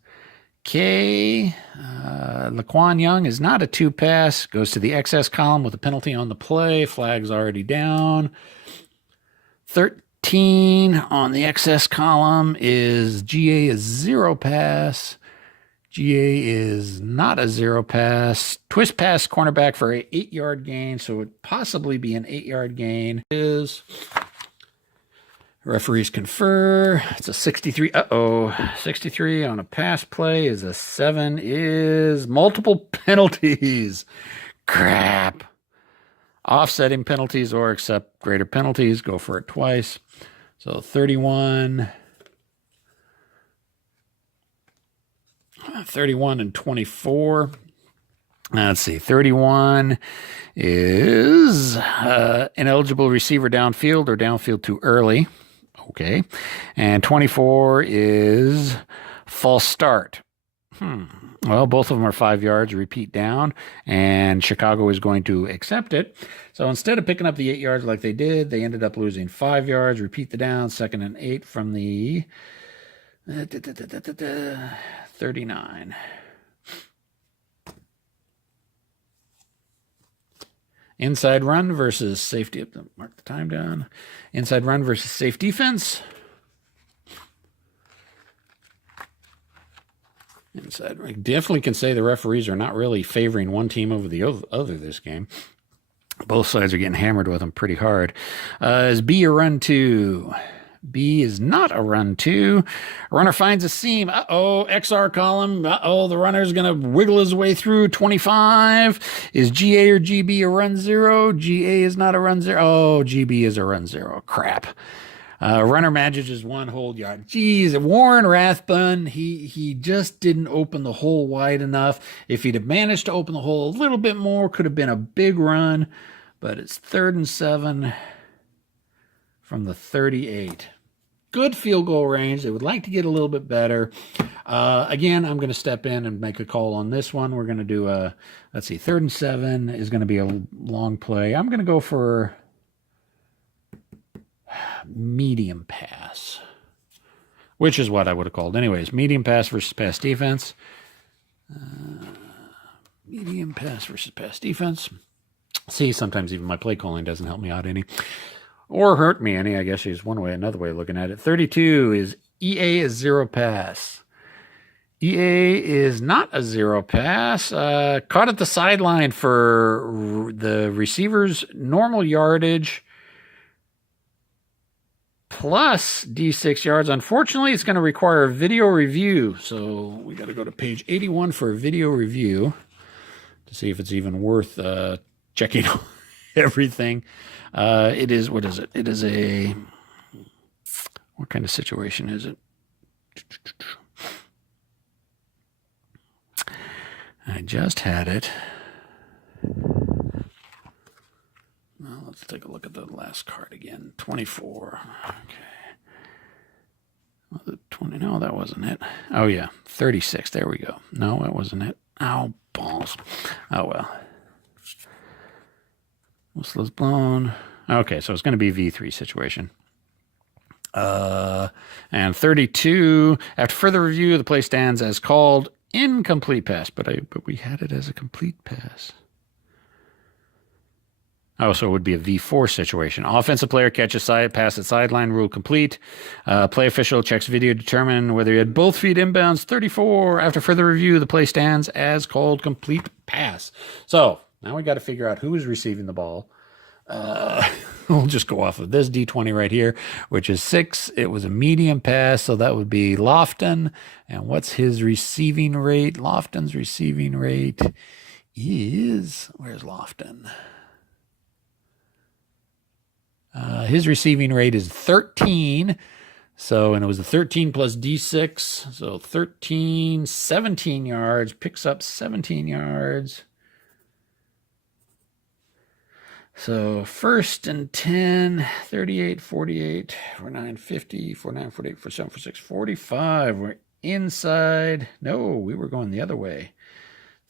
K, Laquan Young is not a 2 pass. Goes to the excess column with a penalty on the play. Flag's already down. 13 on the excess column is GA a 0 pass. GA is not a 0 pass. Twist pass cornerback for an 8-yard gain, so it would possibly be an 8-yard gain. Referees confer. It's a 63. 63 on a pass play is a 7. Is multiple penalties. Crap. Offsetting penalties or accept greater penalties. Go for it twice. So 31. 31 and 24. Let's see. 31 is ineligible receiver downfield or downfield too early. Okay. And 24 is false start. Well, both of them are 5 yards. Repeat down. And Chicago is going to accept it. So instead of picking up the 8 yards like they did, they ended up losing 5 yards. Repeat the down. 2nd and 8 from the 39. Inside run versus safety. Mark the time down. Inside run versus safe defense. Inside run. Definitely can say the referees are not really favoring one team over the other this game. Both sides are getting hammered with them pretty hard. Is B a run 2? B is not a run 2. Runner finds a seam. XR column. The runner's going to wiggle his way through. 25. Is GA or GB a run 0? GA is not a run 0. GB is a run 0. Crap. Runner manages 1 hold yard. Geez, Warren Rathbun, he just didn't open the hole wide enough. If he'd have managed to open the hole a little bit more, could have been a big run. But it's 3rd and 7 from the 38. Good field goal range. They would like to get a little bit better. Again, I'm going to step in and make a call on this one. We're going to do let's see, 3rd and 7 is going to be a long play. I'm going to go for medium pass, which is what I would have called. Anyways, medium pass versus pass defense. Medium pass versus pass defense. See, sometimes even my play calling doesn't help me out any. Or hurt me any, I guess is another way of looking at it. 32 is EA is 0 pass. EA is not a zero pass. Caught at the sideline for the receiver's normal yardage plus D6 yards. Unfortunately, it's going to require a video review. So we got to go to page 81 for a video review to see if it's even worth checking everything. It is, what is it? It is a, what kind of situation is it? I just had it. Well, let's take a look at the last card again. 24. Okay. Was it 20? No, that wasn't it. Oh, yeah. 36. There we go. No, that wasn't it. Ow, balls. Oh, well. Whistle's blown. Okay, so it's going to be a V3 situation. And 32. After further review, the play stands as called incomplete pass, but we had it as a complete pass. Oh, so it would be a V4 situation. Offensive player catches side pass at sideline, rule complete. Play official checks video to determine whether he had both feet inbounds. 34. After further review, the play stands as called complete pass. So now we got to figure out who is receiving the ball. We'll just go off of this D20 right here, which is 6. It was a medium pass, so that would be Lofton. And what's his receiving rate? Lofton's receiving rate is, where's Lofton? His receiving rate is 13. So, and it was a 13 plus D6. So 13, 17 yards, picks up 17 yards. So first and 10, 38, 48, 49, 50, 49, 48, 47, 46, 45. We're inside. No, we were going the other way.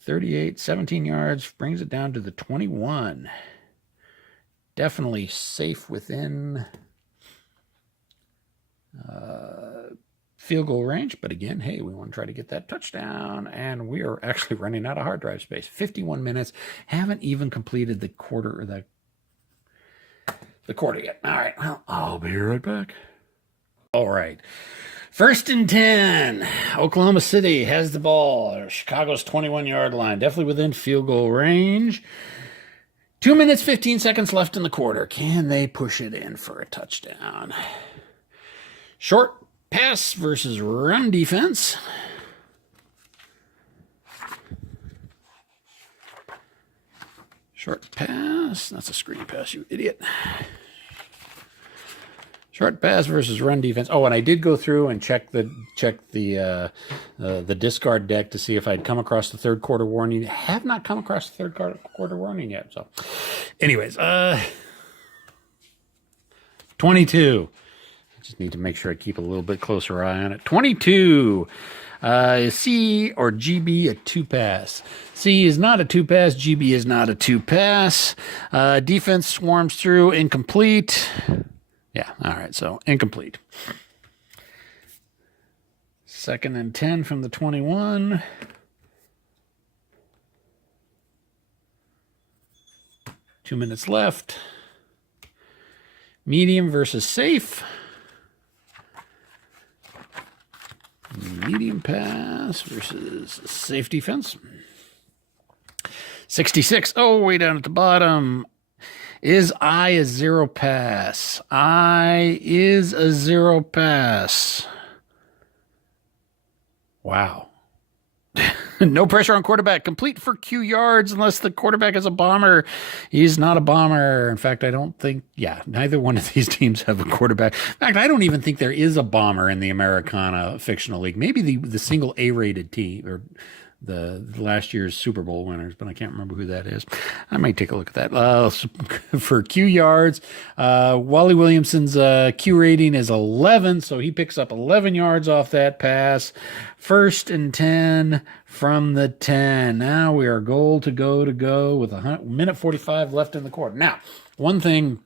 38, 17 yards, brings it down to the 21. Definitely safe within field goal range. But again, hey, we want to try to get that touchdown. And we are actually running out of hard drive space. 51 minutes. Haven't even completed the quarter or the quarter yet. All right. Well, I'll be right back. All right. First and 10. Oklahoma City has the ball. Chicago's 21-yard line. Definitely within field goal range. 2 minutes, 15 seconds left in the quarter. Can they push it in for a touchdown? Short pass versus run defense. Short pass. That's a screen pass, you idiot. Short pass versus run defense. Oh, and I did go through and check the discard deck to see if I'd come across the third quarter warning. Have not come across the third quarter warning yet. So, anyways, 22. I just need to make sure I keep a little bit closer eye on it. 22. Is C or GB a two pass? C is not a two pass. GB is not a two pass. Defense swarms through, incomplete. Yeah, all right, so incomplete. Second and 10 from the 21. Two minutes left. Medium versus safe. Medium pass versus safe defense. 66. Oh, way down at the bottom. Is I a zero pass? I is a zero pass. Wow. No pressure on quarterback. Complete for Q yards unless the quarterback is a bomber. He's not a bomber. In fact, I don't think, neither one of these teams have a quarterback. In fact, I don't even think there is a bomber in the Americana Fictional League. Maybe the single A-rated team, or the last year's Super Bowl winners, but I can't remember who that is. I might take a look at that. For Q yards, Wally Williamson's Q rating is 11, so he picks up 11 yards off that pass. First and 10 from the 10. Now we are goal to go with a minute 45 left in the quarter. Now, one thing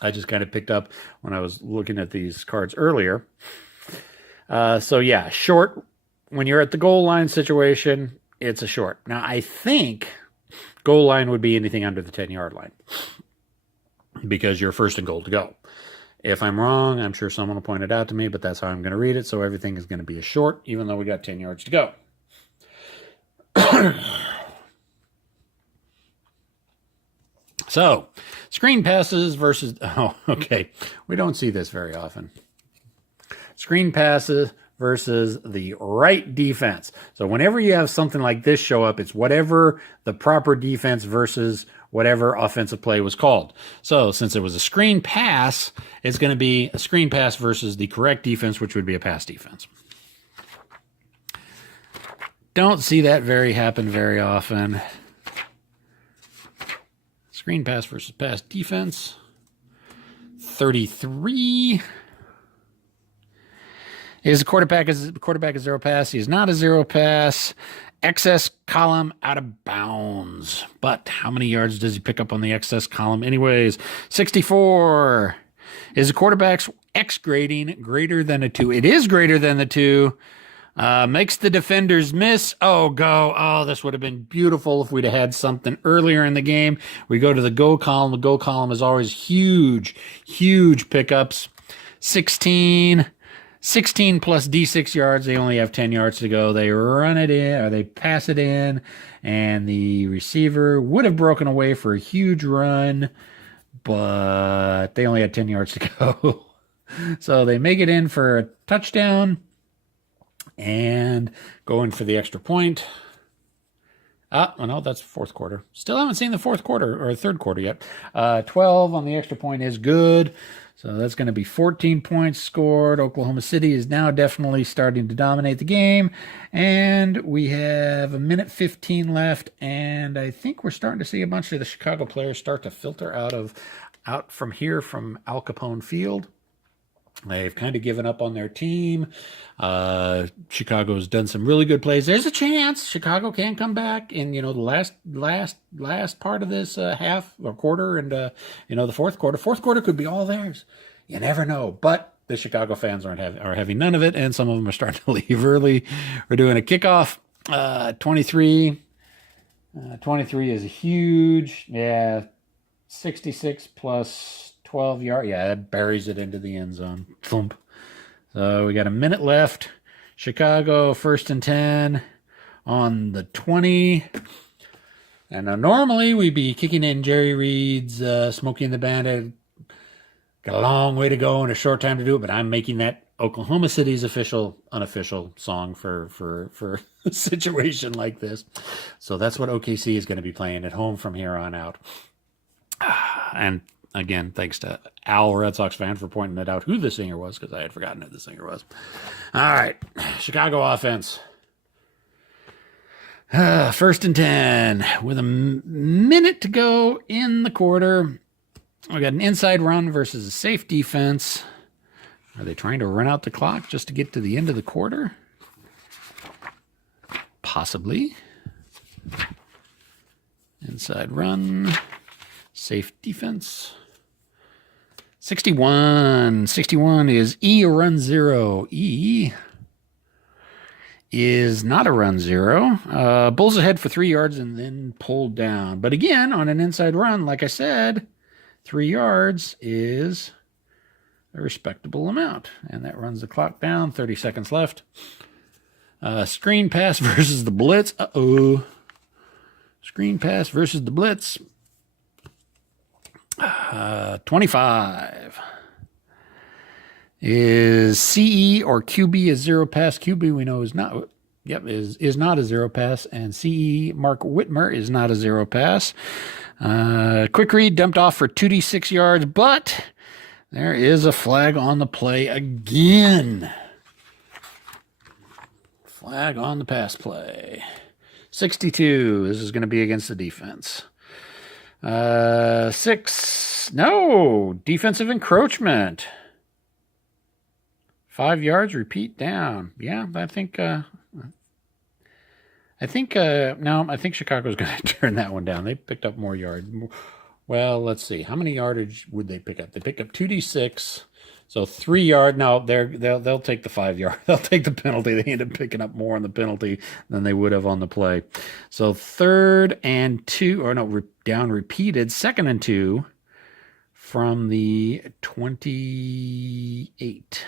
I just kind of picked up when I was looking at these cards earlier. Short. When you're at the goal line situation, it's a short. Now, I think goal line would be anything under the 10-yard line because you're first and goal to go. If I'm wrong, I'm sure someone will point it out to me, but that's how I'm going to read it. So everything is going to be a short, even though we got 10 yards to go. So, screen passes versus... Oh, okay. We don't see this very often. Screen passes versus the right defense. So whenever you have something like this show up, it's whatever the proper defense versus whatever offensive play was called. So since it was a screen pass, it's going to be a screen pass versus the correct defense, which would be a pass defense. Don't see that happen very often. Screen pass versus pass defense. 33. Is the quarterback a zero pass? He is not a zero pass. Excess column out of bounds. But how many yards does he pick up on the excess column anyways? 64. Is the quarterback's X grading greater than a 2? It is greater than the 2. Makes the defenders miss. Oh, go. Oh, this would have been beautiful if we'd have had something earlier in the game. We go to the go column. The go column is always huge, huge pickups. 16 plus D6 yards. They only have 10 yards to go. They run it in, or they pass it in, and the receiver would have broken away for a huge run, but they only had 10 yards to go. So they make it in for a touchdown and go in for the extra point. Oh, no, that's fourth quarter. Still haven't seen the fourth quarter or third quarter yet. 12 on the extra point is good. So that's going to be 14 points scored. Oklahoma City is now definitely starting to dominate the game. And we have 1:15 left. And I think we're starting to see a bunch of the Chicago players start to filter out from here from Al Capone Field. They've kind of given up on their team. Chicago's done some really good plays. There's a chance Chicago can come back in, the last part of this half or quarter, and the fourth quarter. Fourth quarter could be all theirs. You never know. But the Chicago fans are having none of it, and some of them are starting to leave early. We're doing a kickoff. 23. 23 is huge. Yeah, 66 plus 12 yard. Yeah, that buries it into the end zone. Thump. So we got a minute left. Chicago 1st and 10 on the 20. And normally we'd be kicking in Jerry Reed's Smokey and the Bandit. Got a long way to go and a short time to do it, but I'm making that Oklahoma City's unofficial song for a situation like this. So that's what OKC is going to be playing at home from here on out. And again, thanks to Al, Red Sox fan, for pointing it out who the singer was, because I had forgotten who the singer was. All right, Chicago offense. 1st and 10 with a minute to go in the quarter. We got an inside run versus a safe defense. Are they trying to run out the clock just to get to the end of the quarter? Possibly. Inside run, safe defense. 61. 61 is E, a run 0. E is not a run 0. Bulls ahead for 3 yards and then pulled down. But again, on an inside run, like I said, 3 yards is a respectable amount. And that runs the clock down. 30 seconds left. Screen pass versus the blitz. Uh-oh. Screen pass versus the blitz. 25. Is CE or QB a zero pass? QB we know is not. Yep, is not a zero pass. And CE Mark Whitmer is not a zero pass. Quick read dumped off for 2D6 yards, but there is a flag on the play again. Flag on the pass play. 62. This is going to be against the defense. 6. No. Defensive encroachment. 5 yards. Repeat down. Yeah, I think Chicago's going to turn that one down. They picked up more yards. Well, let's see. How many yardage would they pick up? They picked up 2D6. So 3 yard. No, they'll take the 5 yard. They'll take the penalty. They end up picking up more on the penalty than they would have on the play. So 3rd and 2, or no, down repeated. 2nd and 2 from the 28.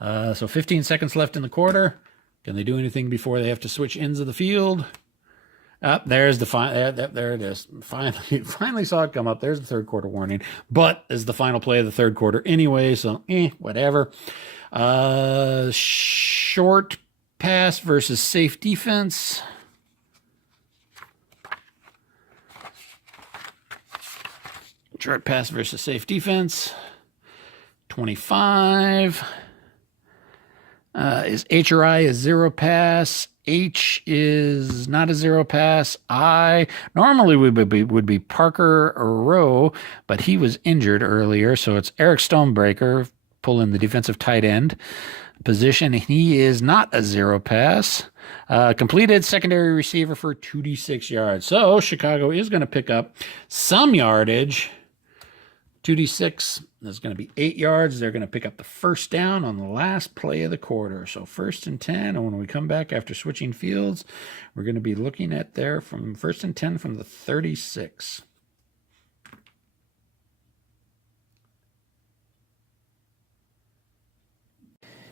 So 15 seconds left in the quarter. Can they do anything before they have to switch ends of the field? There's the there it is. Finally saw it come up. There's the third quarter warning. But is the final play of the third quarter anyway, so whatever. Short pass versus safe defense. Short pass versus safe defense. 25. Is H or I a zero pass? H is not a zero pass. I normally would be Parker Rowe, but he was injured earlier, so it's Eric Stonebreaker pulling the defensive tight end position. He is not a zero pass. Completed secondary receiver for 2d6 yards. So Chicago is going to pick up some yardage. 2d6 is going to be 8 yards. They're going to pick up the first down on the last play of the quarter. So 1st and 10. And when we come back after switching fields, we're going to be looking at there from 1st and 10 from the 36.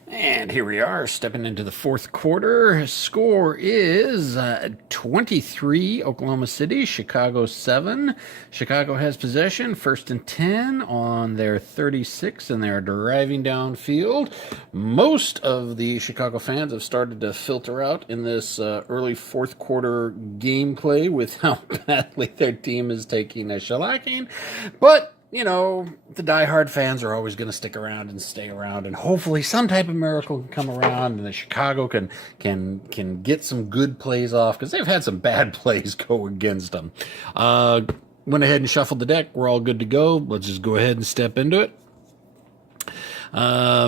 And here we are, stepping into the fourth quarter. Score is 23, Oklahoma City, Chicago 7. Chicago has possession, 1st and 10 on their 36, and they're driving downfield. Most of the Chicago fans have started to filter out in this early fourth quarter gameplay with how badly their team is taking a shellacking. But you know, the diehard fans are always going to stick around and stay around, and hopefully some type of miracle can come around, and the Chicago can get some good plays off, because they've had some bad plays go against them. Went ahead and shuffled the deck. We're all good to go. Let's just go ahead and step into it.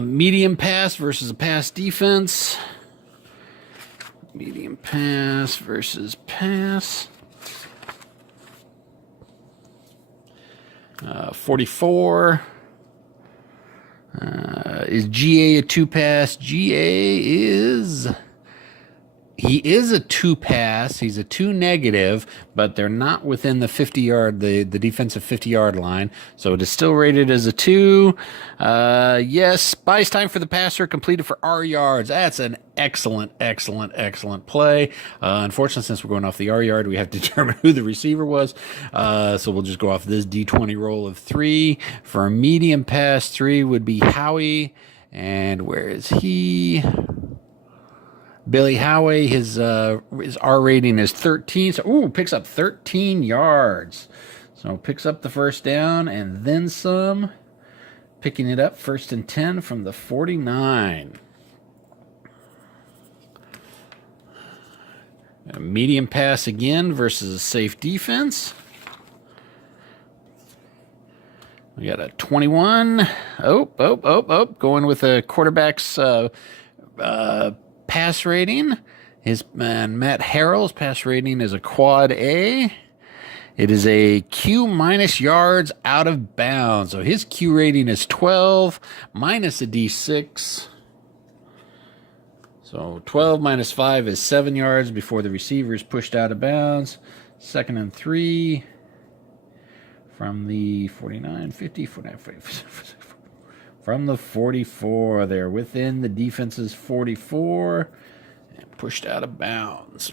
Medium pass versus a pass defense. Medium pass versus pass. 44. Is GA a 2-pass? GA is... He is a 2-pass. He's a 2 negative, but they're not within the 50-yard, the defensive 50-yard line. So it is still rated as a 2. Yes, buys time for the passer, completed for R yards. That's an excellent play. Unfortunately, since we're going off the R yard, we have to determine who the receiver was. So we'll just go off this D20 roll of 3. For a medium pass, 3 would be Howie. And where is he? Billy Howie, his R rating is 13. So, picks up 13 yards. So picks up the first down and then some. Picking it up 1st and 10 from the 49. A medium pass again versus a safe defense. We got a 21. Going with a quarterback's pass rating. Matt Harrell's pass rating is a quad A. It is a Q minus yards out of bounds. So his Q rating is 12 minus a D6. So 12 minus 5 is 7 yards before the receiver is pushed out of bounds. 2nd and 3 from the 49, 50, 49, 50. From the 44, they're within the defense's 44 and pushed out of bounds.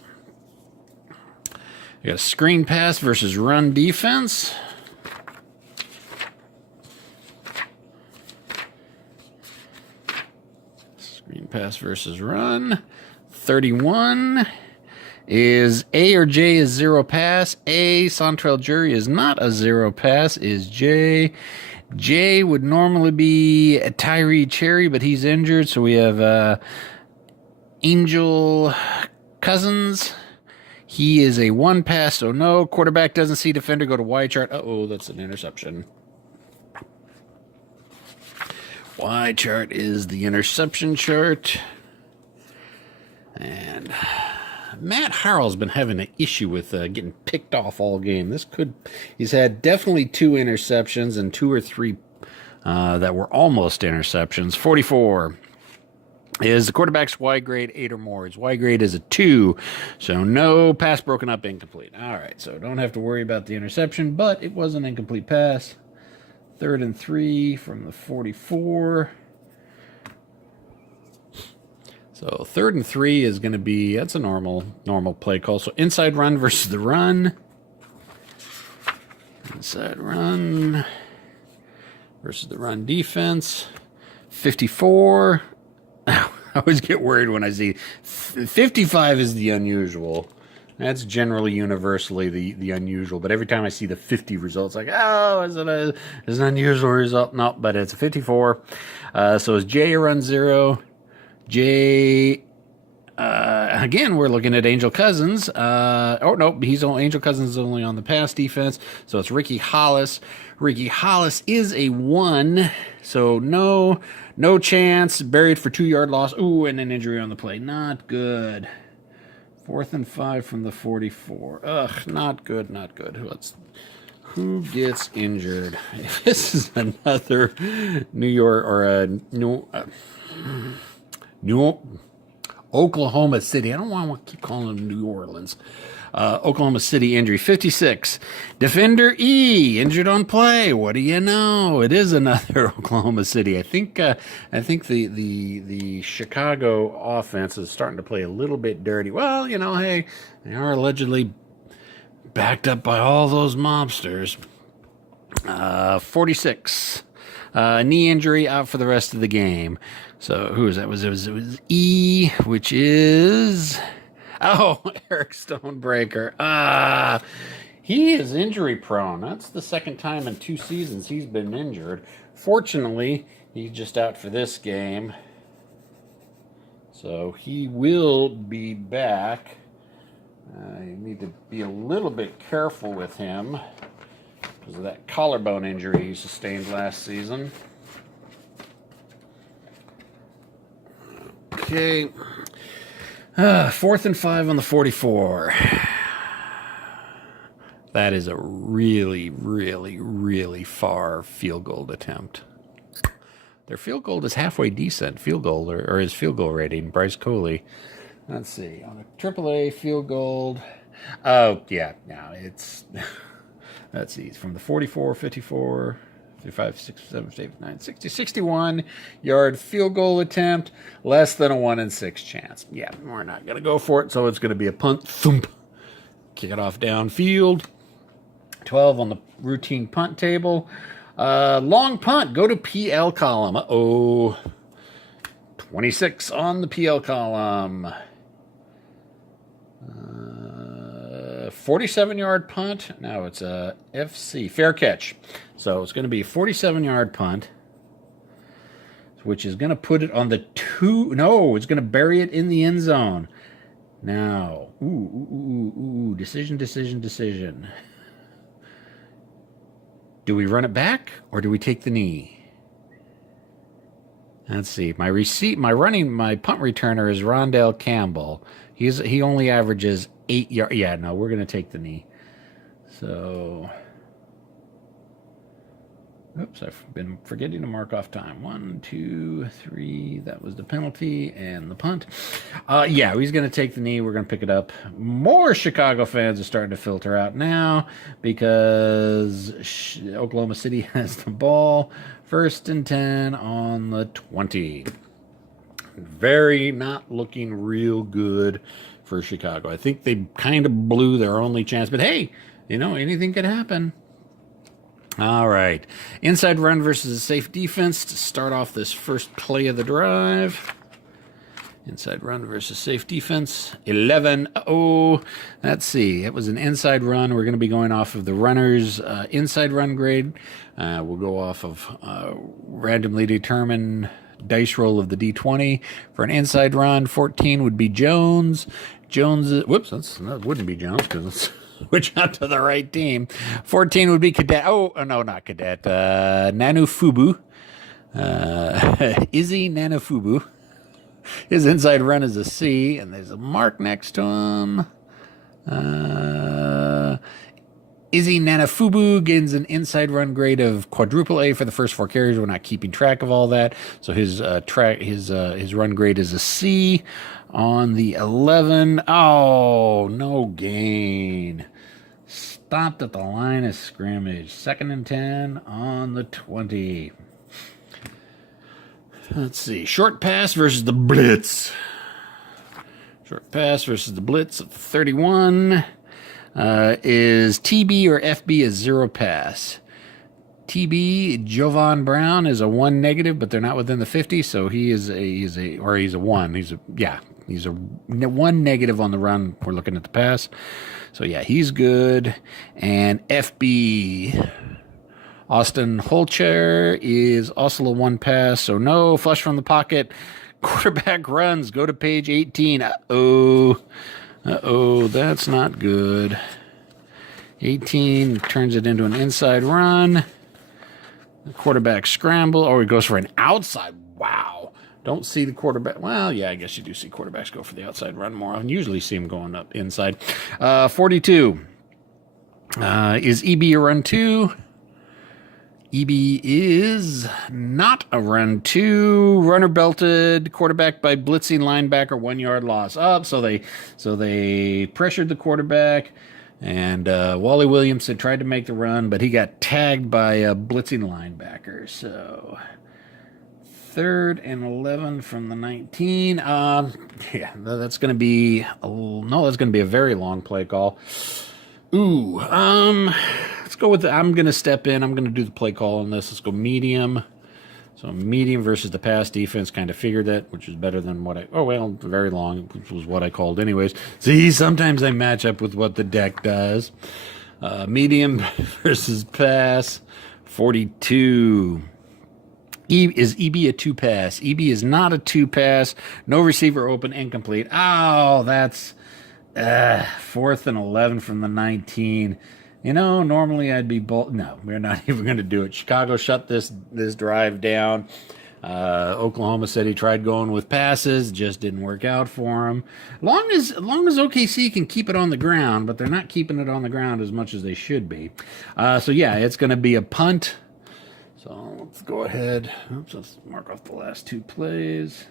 We got a screen pass versus run defense. Screen pass versus run. 31 is A or J is 0 pass. A, Santrell Jury, is not a 0 pass, is J. J would normally be a Tyree Cherry, but he's injured. So we have Angel Cousins. He is a 1 pass, so no. Quarterback doesn't see defender, go to Y chart. That's an interception. Y chart is the interception chart. And Matt Harrell's been having an issue with getting picked off all game. He's had definitely 2 interceptions and 2 or 3 that were almost interceptions. 44. is the quarterback's Y grade 8 or more. His Y grade is a 2, so no pass broken up, incomplete. All right, so don't have to worry about the interception, but it was an incomplete pass. 3rd and 3 from the 44. So 3rd and 3 is going to be, that's a normal play call. So inside run versus the run. Inside run versus the run defense. 54. I always get worried when I see 55 is the unusual. That's generally universally the unusual. But every time I see the 50 results, like, oh, is it an unusual result? No, but it's a 54. So it's J run 0. J, again, we're looking at Angel Cousins. Angel Cousins is only on the pass defense. So it's Ricky Hollis. Ricky Hollis is a 1. So no chance. Buried for 2-yard loss. Ooh, and an injury on the play. Not good. 4th and 5 from the 44. Ugh, not good. Who gets injured? This is another New York or a Oklahoma City. I don't want to keep calling them New Orleans. Oklahoma City injury. 56. Defender E injured on play. What do you know? It is another Oklahoma City. I think the Chicago offense is starting to play a little bit dirty. Well, hey, they are allegedly backed up by all those mobsters. 46. Knee injury, out for the rest of the game. So who is that? It was E, which is Eric Stonebreaker. He is injury prone. That's the second time in 2 seasons he's been injured. Fortunately, he's just out for this game. So he will be back. You need to be a little bit careful with him because of that collarbone injury he sustained last season. Okay. 4th and 5 on the 44. That is a really, really, really far field goal attempt. Their field goal is halfway decent field goal, or his field goal rating, Bryce Coley. Let's see. On a AAA field goal. Oh, yeah. No, it's... Let's see. It's from the 44, 54... 55, 67, 59, 60, 61-yard field goal attempt, less than a 1 in 6 chance. Yeah, we're not going to go for it, so it's going to be a punt. Thump. Kick it off downfield. 12 on the routine punt table. Long punt. Go to PL column. 26 on the PL column. 47-yard punt. Now it's a FC, fair catch. So it's going to be a 47-yard punt, which is going to put it on the 2. No, it's going to bury it in the end zone. Now, decision. Do we run it back or do we take the knee? Let's see. My punt returner is Rondell Campbell. He only averages 8 yards. Yeah, no, we're going to take the knee. So, oops, I've been forgetting to mark off time. 1, 2, 3. That was the penalty and the punt. Yeah, he's going to take the knee. We're going to pick it up. More Chicago fans are starting to filter out now because Oklahoma City has the ball. 1st and 10 on the 20. Very not looking real good for Chicago. I think they kind of blew their only chance, but hey, anything could happen. All right. Inside run versus a safe defense to start off this first play of the drive. Inside run versus safe defense. 11. Let's see. It was an inside run. We're going to be going off of the runner's inside run grade. We'll go off of randomly determined dice roll of the D20. For an inside run, 14 would be Jones. That wouldn't be Jones because it's switch out to the right team. 14 would be Cadet. No, not Cadet. Nanufubu. Izzy Nanufubu. His inside run is a C, and there's a mark next to him. Izzy Nanafubu gains an inside run grade of quadruple A for the first 4 carries. We're not keeping track of all that, so his run grade is a C. On the 11, oh, no gain. Stopped at the line of scrimmage. 2nd and 10 on the 20. Let's see. Short pass versus the blitz. Short pass versus the blitz at 31. Is TB or FB a 0 pass? TB, Jovan Brown, is a 1 negative, but they're not within the 50, so he's a 1. He's a 1 negative on the run. We're looking at the pass. So yeah, he's good. And FB, Austin Holcher, is also a 1 pass, so no. Flush from the pocket. Quarterback runs. Go to page 18. Uh-oh, that's not good. 18 turns it into an inside run. The quarterback scramble. Oh, he goes for an outside. Wow. Don't see the quarterback. Well, yeah, I guess you do see quarterbacks go for the outside run more. I usually see him going up inside. 42. Is EB a run 2? EB is not a run 2. Runner belted, quarterback by blitzing linebacker, 1 yard loss. Up, so they pressured the quarterback, and Wally Williams had tried to make the run, but he got tagged by a blitzing linebacker. So 3rd and 11 from the 19. Yeah, that's going to be that's going to be a very long play call. Ooh, let's go with I'm going to step in. I'm going to do the play call on this. Let's go medium. So medium versus the pass defense. Kind of figured that, which is better than what very long, which was what I called anyways. See, sometimes I match up with what the deck does. Medium versus pass. 42. Is EB a 2 pass? EB is not a 2 pass. No receiver open, incomplete. Oh, that's 4th and 11 from the 19. You know, normally I'd be no, we're not even going to do it. Chicago shut this drive down. Oklahoma said he tried going with passes, just didn't work out for him. Long as OKC can keep it on the ground, but they're not keeping it on the ground as much as they should be. So yeah, it's going to be a punt. So let's go ahead. Let's mark off the last 2 plays.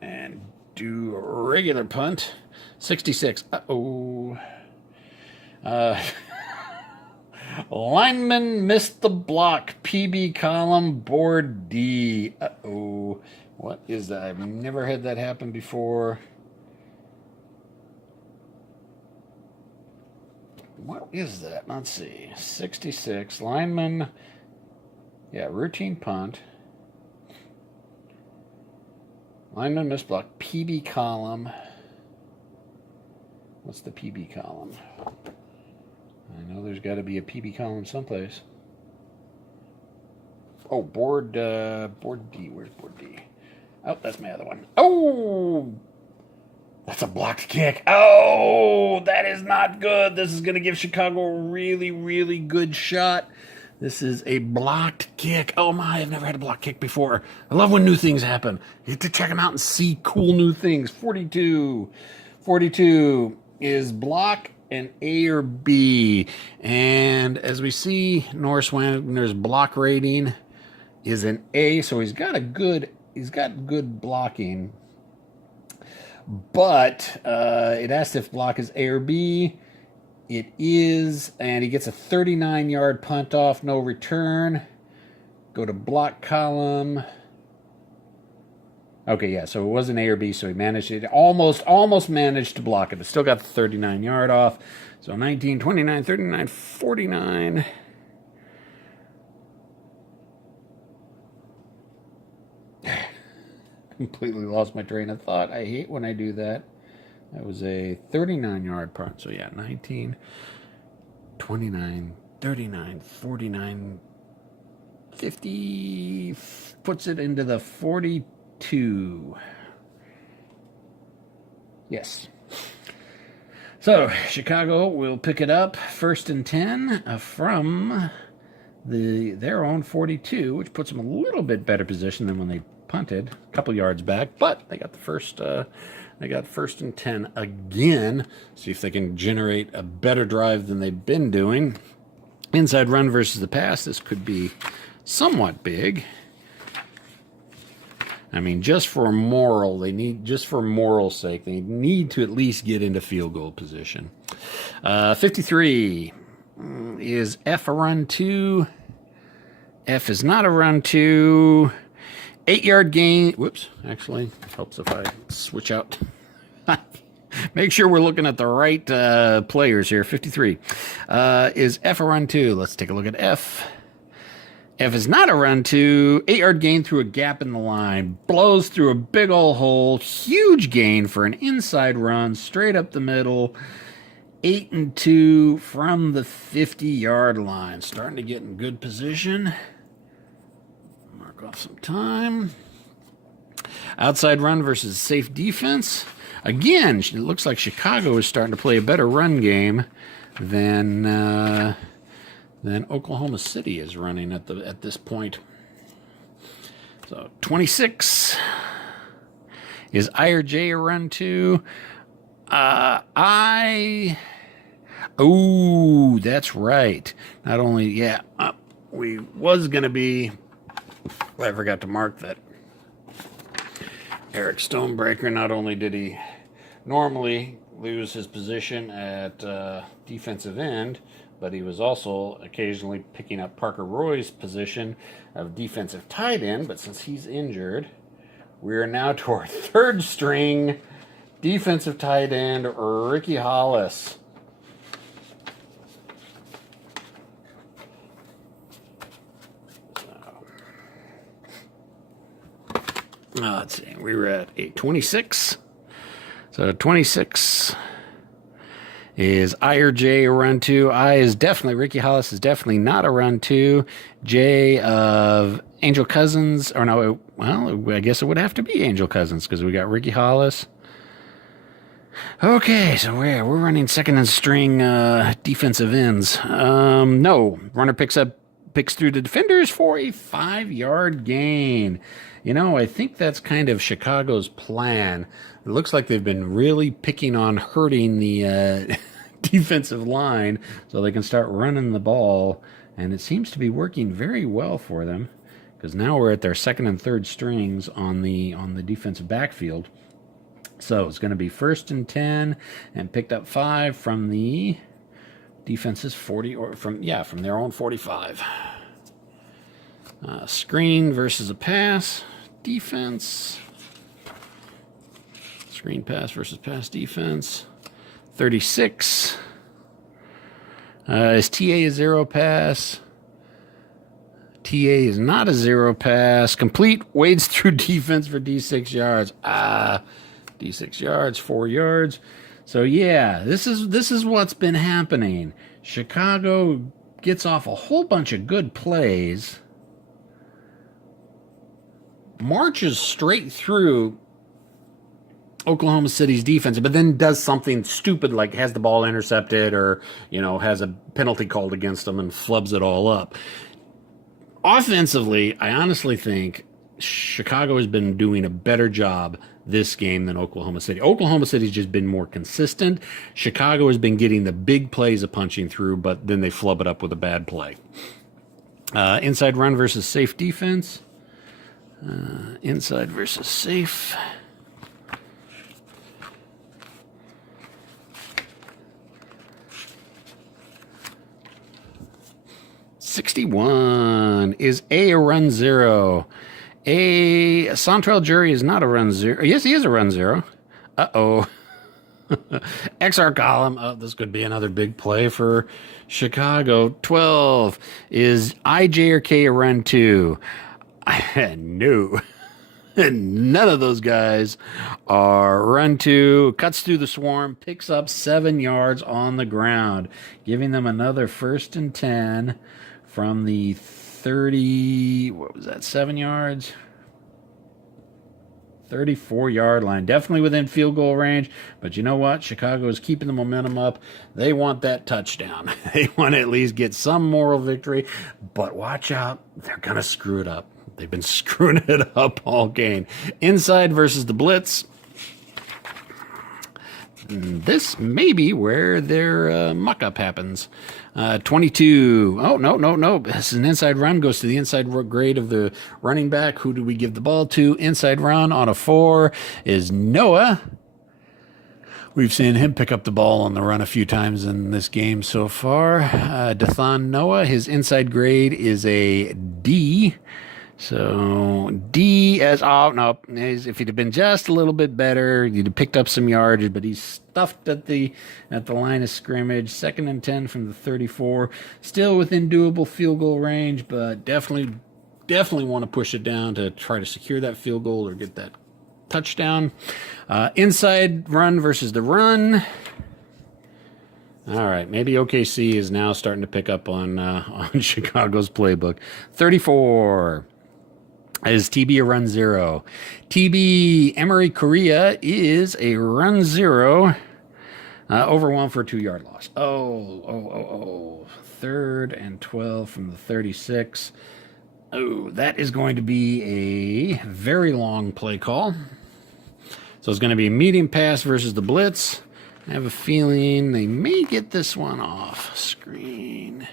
And do a regular punt. 66. Uh-oh. Lineman missed the block. PB column, board D. Uh-oh. What is that? I've never had that happen before. What is that? Let's see. 66. Lineman. Yeah, routine punt. Lineman missed block. PB column. What's the PB column? I know there's got to be a PB column someplace. Oh, board D. Where's board D? Oh, that's my other one. Oh! That's a blocked kick. Oh, that is not good. This is going to give Chicago a really, really good shot. This is a blocked kick. Oh my, I've never had a blocked kick before. I love when new things happen. You have to check them out and see cool new things. 42. 42 is block an A or B. And as we see, Norris Wagner's block rating is an A, so he's got good blocking. But it asked if block is A or B. It is, and he gets a 39-yard punt off, no return. Go to block column. Okay, yeah, so it wasn't A or B, so he managed it. Almost managed to block it, but still got the 39-yard off. So 19, 29, 39, 49. Completely lost my train of thought. I hate when I do that. That was a 39-yard punt. So yeah, 19, 29, 39, 49, 50. Puts it into the 42. Yes. So Chicago will pick it up 1st and 10 from their own 42, which puts them a little bit better position than when they punted a couple yards back, but they got the first. They got 1st and 10 again. See if they can generate a better drive than they've been doing. Inside run versus the pass. This could be somewhat big. I mean, just for moral's sake, they need to at least get into field goal position. 53 is F a run 2. F is not a run 2. 8-yard gain. Whoops. Actually, helps if I switch out. Make sure we're looking at the right players here. 53 is F a run 2. Let's take a look at F. F is not a run 2. 8-yard gain through a gap in the line. Blows through a big old hole. Huge gain for an inside run. Straight up the middle. 8 and 2 from the 50-yard line. Starting to get in good position. Mark off some time. Outside run versus safe defense. Again, it looks like Chicago is starting to play a better run game than Oklahoma City is running at this point. So 26 is I or J a run 2. Oh, that's right. Not only, we was going to be, I forgot to mark that Eric Stonebreaker, not only did he normally lose his position at defensive end, but he was also occasionally picking up Parker Roy's position of defensive tight end. But since he's injured, we are now to our 3rd string defensive tight end, Ricky Hollis. Let's see, we were at 826. So 26 is I or J a run 2. I is definitely, Ricky Hollis is definitely not a run 2. J of Angel Cousins, or no, well, I guess it would have to be Angel Cousins because we got Ricky Hollis. Okay, so we're running 2nd and string defensive ends. No, runner picks through the defenders for a 5-yard gain. You know, I think that's kind of Chicago's plan. It looks like they've been really picking on hurting the defensive line so they can start running the ball, and it seems to be working very well for them because now we're at their 2nd and 3rd strings on the defensive backfield. So it's going to be 1st and 10 and picked up 5 from the defense's 40 or from their own 45. Screen versus a pass defense. Screen pass versus pass defense. 36. Is TA a 0 pass? TA is not a 0 pass. Complete, wades through defense for D6 yards. D6 yards, 4 yards. So yeah, this is what's been happening. Chicago gets off a whole bunch of good plays, marches straight through Oklahoma City's defense, but then does something stupid like has the ball intercepted or, has a penalty called against them and flubs it all up. Offensively, I honestly think Chicago has been doing a better job this game than Oklahoma City. Oklahoma City's just been more consistent. Chicago has been getting the big plays of punching through, but then they flub it up with a bad play. Inside run versus safe defense. Inside versus safe. $61 is a run 0. Santrell Jury is not a run 0. Yes, he is a run 0. Uh-oh. XR column. Oh, this could be another big play for Chicago. 12 is IJ or K a run 2. No. None of those guys are run 2. Cuts through the swarm. Picks up 7 yards on the ground. Giving them another 1st and 10 from the 30, 7 yards? 34-yard line. Definitely within field goal range, but you know what? Chicago is keeping the momentum up. They want that touchdown. They want to at least get some moral victory, but watch out. They're going to screw it up. They've been screwing it up all game. Inside versus the blitz. This may be where their muck-up happens. 22. Oh, no. This is an inside run. Goes to the inside grade of the running back. Who do we give the ball to? Inside run on a 4 is Noah. We've seen him pick up the ball on the run a few times in this game so far. Dathan Noah, his inside grade is a D. So D as, oh, no, if he'd have been just a little bit better, he'd have picked up some yardage, but he's stuffed at the line of scrimmage. 2nd and 10 from the 34. Still within doable field goal range, but definitely want to push it down to try to secure that field goal or get that touchdown. Inside run versus the run. All right, maybe OKC is now starting to pick up on Chicago's playbook. 34 is TB a run 0. TB Emery Korea is a run 0. Overwhelmed for a 2-yard loss. Oh. 3rd and 12 from the 36. Oh, that is going to be a very long play call. So it's going to be a medium pass versus the blitz. I have a feeling they may get this one off screen.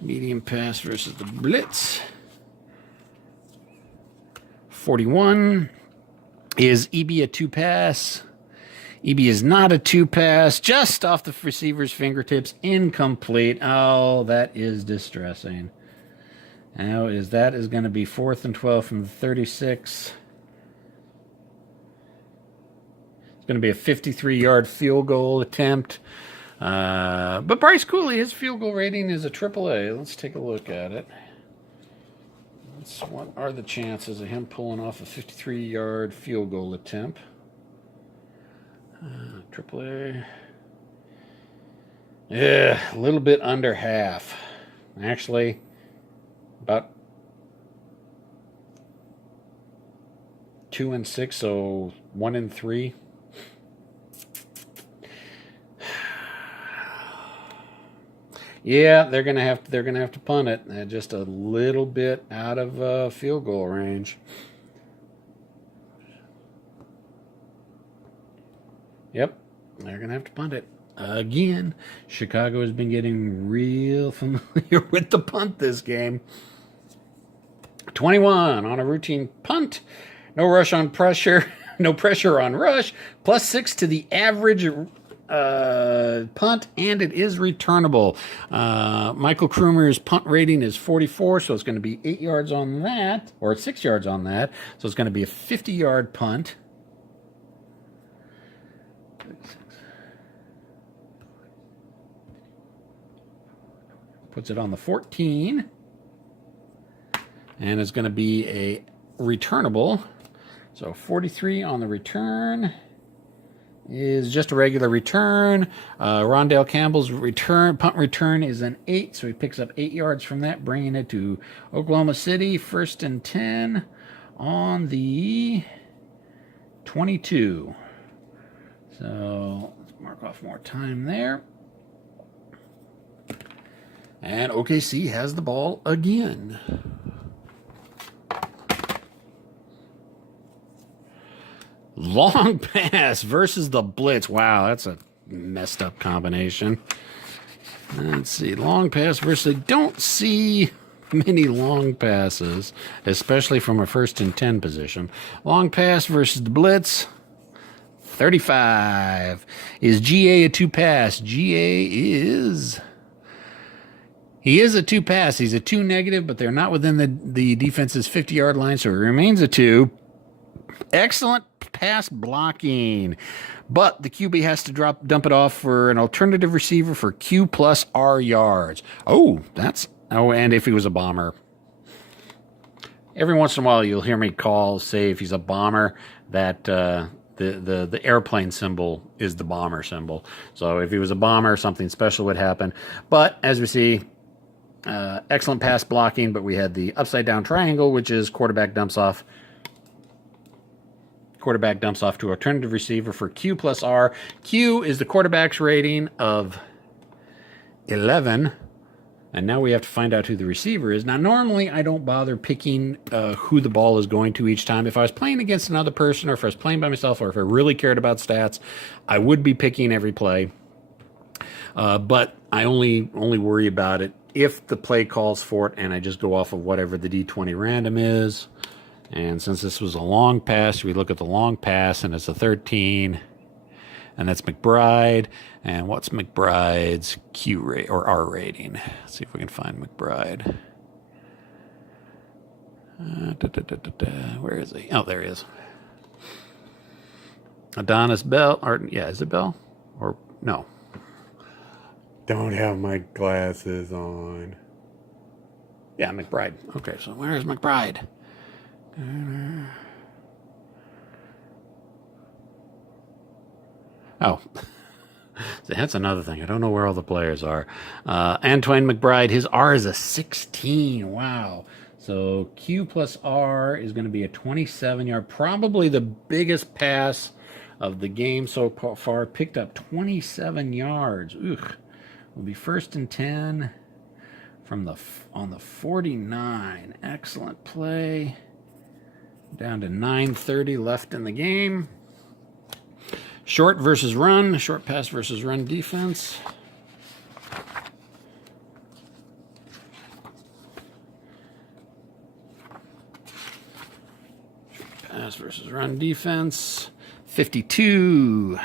Medium pass versus the blitz. 41. Is EB a 2-pass? EB is not a 2-pass. Just off the receiver's fingertips. Incomplete. Oh, that is distressing. Now that is going to be 4th and 12 from the 36. It's going to be a 53-yard field goal attempt. But Bryce Cooley, his field goal rating is a AAA. Let's take a look at it. What are the chances of him pulling off a 53-yard field goal attempt? AAA. Yeah, a little bit under half. Actually, about 2 and 6, so 1 and 3. Yeah, they're gonna have to punt it. Just a little bit out of field goal range. Yep, they're gonna have to punt it again. Chicago has been getting real familiar with the punt this game. 21 on a routine punt. No rush on pressure. No pressure on rush. +6 to the average punt, and it is returnable. Michael Krumer's punt rating is 44, so it's going to be 8 yards on that, or 6 yards on that. So it's going to be a 50-yard punt. Puts it on the 14. And it's going to be a returnable. So 43 on the return is just a regular return. Rondell Campbell's punt return is an 8, so he picks up 8 yards from that, bringing it to Oklahoma City. 1st and 10 on the 22. So let's mark off more time there. And OKC has the ball again. Long pass versus the blitz. Wow, that's a messed up combination. Let's see. Long pass versus... I don't see many long passes, especially from a 1st and 10 position. Long pass versus the blitz. 35. Is GA a 2-pass? GA is... He is a 2-pass. He's a 2 negative, but they're not within the defense's 50-yard line, so it remains a 2. Excellent pass blocking, but the QB has to dump it off for an alternative receiver for Q plus R yards. And if he was a bomber. Every once in a while you'll hear me say if he's a bomber that the airplane symbol is the bomber symbol. So if he was a bomber, something special would happen. But as we see, excellent pass blocking, but we had the upside down triangle, which is quarterback dumps off to alternative receiver for Q plus R. Q is the quarterback's rating of 11. And now we have to find out who the receiver is. Now, normally I don't bother picking who the ball is going to each time. If I was playing against another person, or if I was playing by myself, or if I really cared about stats, I would be picking every play. But I only worry about it if the play calls for it, and I just go off of whatever the D20 random is. And since this was a long pass, we look at the long pass, and it's a 13. And that's McBride. And what's McBride's Q rate or R rating? Let's see if we can find McBride. Where is he? Oh, there he is. Adonis Bell. Or, yeah, is it Bell? Or no? Don't have my glasses on. Yeah, McBride. Okay, so where is McBride? Oh, that's another thing. I don't know where all the players are. Antoine McBride, his R is a 16. Wow. So Q plus R is going to be a 27-yard, probably the biggest pass of the game so far. Picked up 27 yards. Ugh. Will be 1st and 10 from on the 49. Excellent play. Down to 9:30 left in the game. Short versus run, short pass versus run defense. Short pass versus run defense. 52.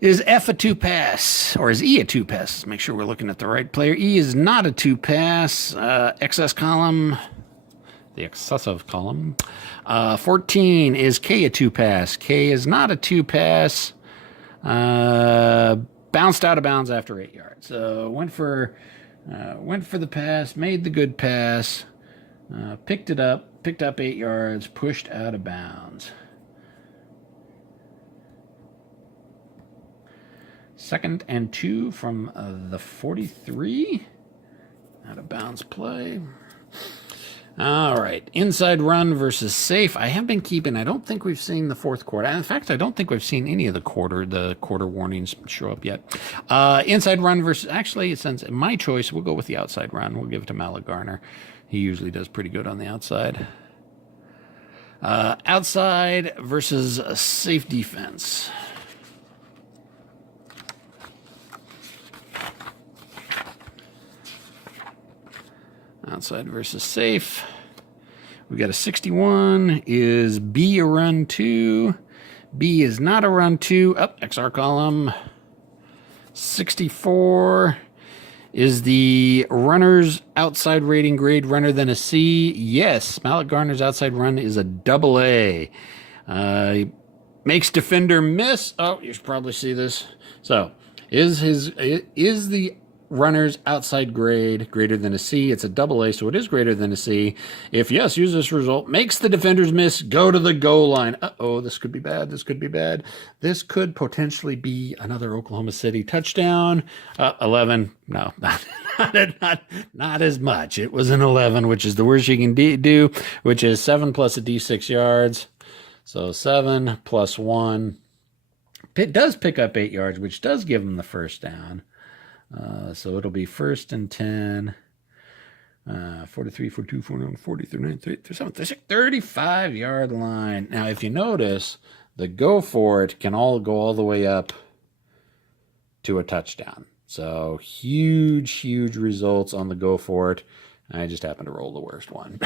Is F a 2-pass, or is E a 2-pass? Let's make sure we're looking at the right player. E is not a 2-pass. XS column. The excessive column. 14 is K a 2-pass. K is not a 2-pass. Bounced out of bounds after 8 yards. So went for the pass, made the good pass, picked up 8 yards, pushed out of bounds. 2nd and 2 from the 43. Out of bounds play. All right, inside run versus safe. I have been keeping. I don't think we've seen the fourth quarter. In fact, I don't think we've seen any of the quarter warnings show up yet. Inside run versus. Actually, since my choice, we'll go with the outside run. We'll give it to Mallet Garner. He usually does pretty good on the outside. Outside versus safe defense. Outside versus safe. We got a 61. Is B a run 2? B is not a run 2. Up, XR column. 64. Is the runner's outside rating grade runner than a C? Yes. Mallet Garner's outside run is a AA. Makes defender miss. Oh, you should probably see this. So, is the runner's outside grade greater than a C? It's a AA, so it is greater than a C. If yes, use this result. Makes the defenders miss. Go to the goal line. Uh-oh, this could be bad. This could be bad. This could potentially be another Oklahoma City touchdown. 11. No, not as much. It was an 11, which is the worst you can do, which is 7 plus a D6 yards. So 7 plus 1. It does pick up 8 yards, which does give them the first down. So it'll be 1st and 10, 43, 42, 49, 40, 39, 37, 36, 35-yard line. Now, if you notice, the go for it can all go all the way up to a touchdown. So huge results on the go for it. I just happened to roll the worst one.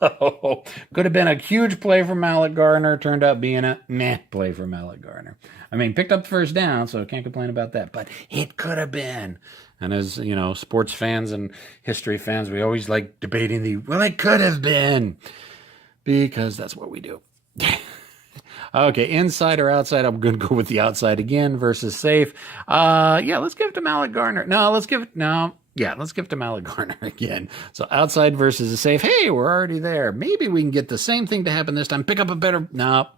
So could have been a huge play for Mallet Garner. Turned out being a meh play for Mallet Garner. I mean, picked up the first down, so can't complain about that. But it could have been. And as, you know, sports fans and history fans, we always like debating well, it could have been. Because that's what we do. Okay, inside or outside? I'm going to go with the outside again versus safe. Let's give it to Mallet Garner. Let's give it to Mallet Garner again. So outside versus a safe. Hey, we're already there. Maybe we can get the same thing to happen this time. Pick up a better. No,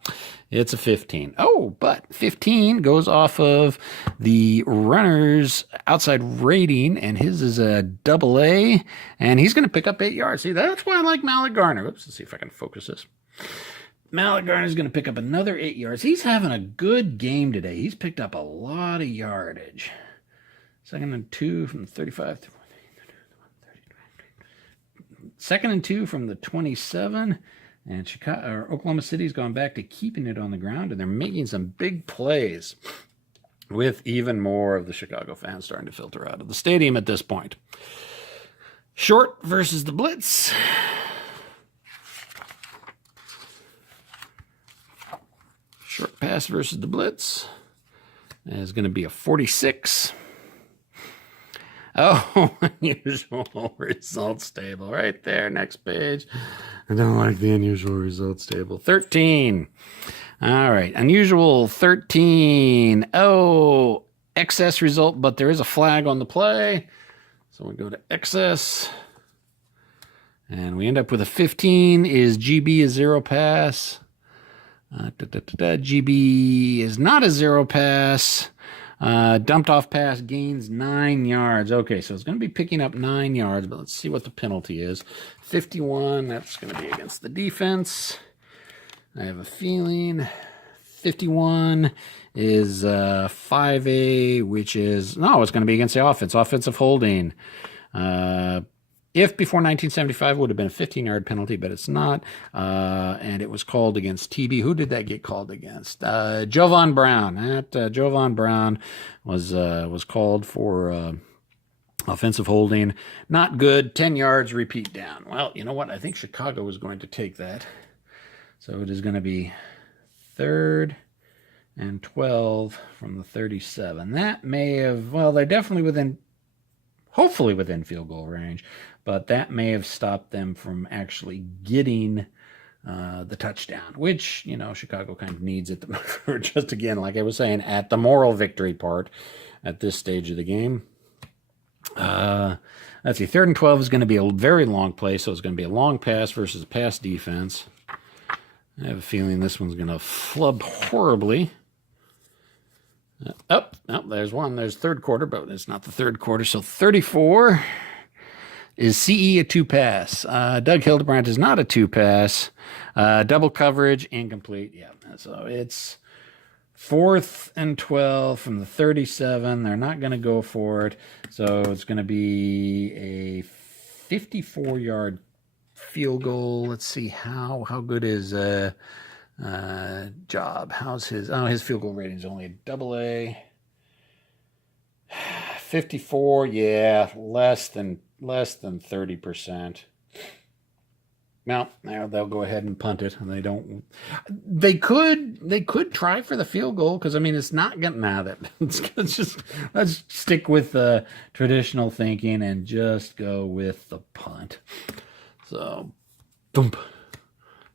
it's a 15. Oh, but 15 goes off of the runner's outside rating, and his is a AA, and he's going to pick up 8 yards. See, that's why I like Mallet Garner. Oops, let's see if I can focus this. Mallet Garner's going to pick up another 8 yards. He's having a good game today. He's picked up a lot of yardage. Second and 2 from the 35. Second and 2 from the 27. And Oklahoma City's gone back to keeping it on the ground, and they're making some big plays with even more of the Chicago fans starting to filter out of the stadium at this point. Short versus the blitz. Short pass versus the blitz is going to be a 46. Oh, unusual results table right there. Next page. I don't like the unusual results table. 13. All right. Unusual 13. Oh, excess result, but there is a flag on the play. So we go to excess. And we end up with a 15. Is GB a zero pass? GB is not a zero pass. Dumped off pass gains 9 yards. Okay, so it's going to be picking up 9 yards, but let's see what the penalty is. 51, that's going to be against the defense. I have a feeling 51 is 5A, which is, no, it's going to be against the offense. Offensive holding. If before 1975 would have been a 15-yard penalty, but it's not. And it was called against TB. Who did that get called against? Jovan Brown. Jovan Brown was called for offensive holding. Not good. 10 yards, repeat down. Well, you know what? I think Chicago is going to take that. So it is going to be 3rd and 12 from the 37. That may have, well, they're definitely hopefully within field goal range, but that may have stopped them from actually getting the touchdown, which, you know, Chicago kind of needs it just again, like I was saying, at the moral victory part at this stage of the game. Let's see, 3rd and 12 is going to be a very long play, so it's going to be a long pass versus a pass defense. I have a feeling this one's going to flub horribly. There's one. There's third quarter, but it's not the third quarter. So 34 is CE a 2-pass. Doug Hildebrandt is not a 2-pass. Double coverage, incomplete. Yeah, so it's 4th and 12 from the 37. They're not going to go for it. So it's going to be a 54-yard field goal. Let's see how good is Job. How's his field goal rating is only a AA. 54, yeah, less than 30%. Now they'll go ahead and punt it, and they could try for the field goal, because I mean it's not gonna let's stick with traditional thinking and just go with the punt. So, boom.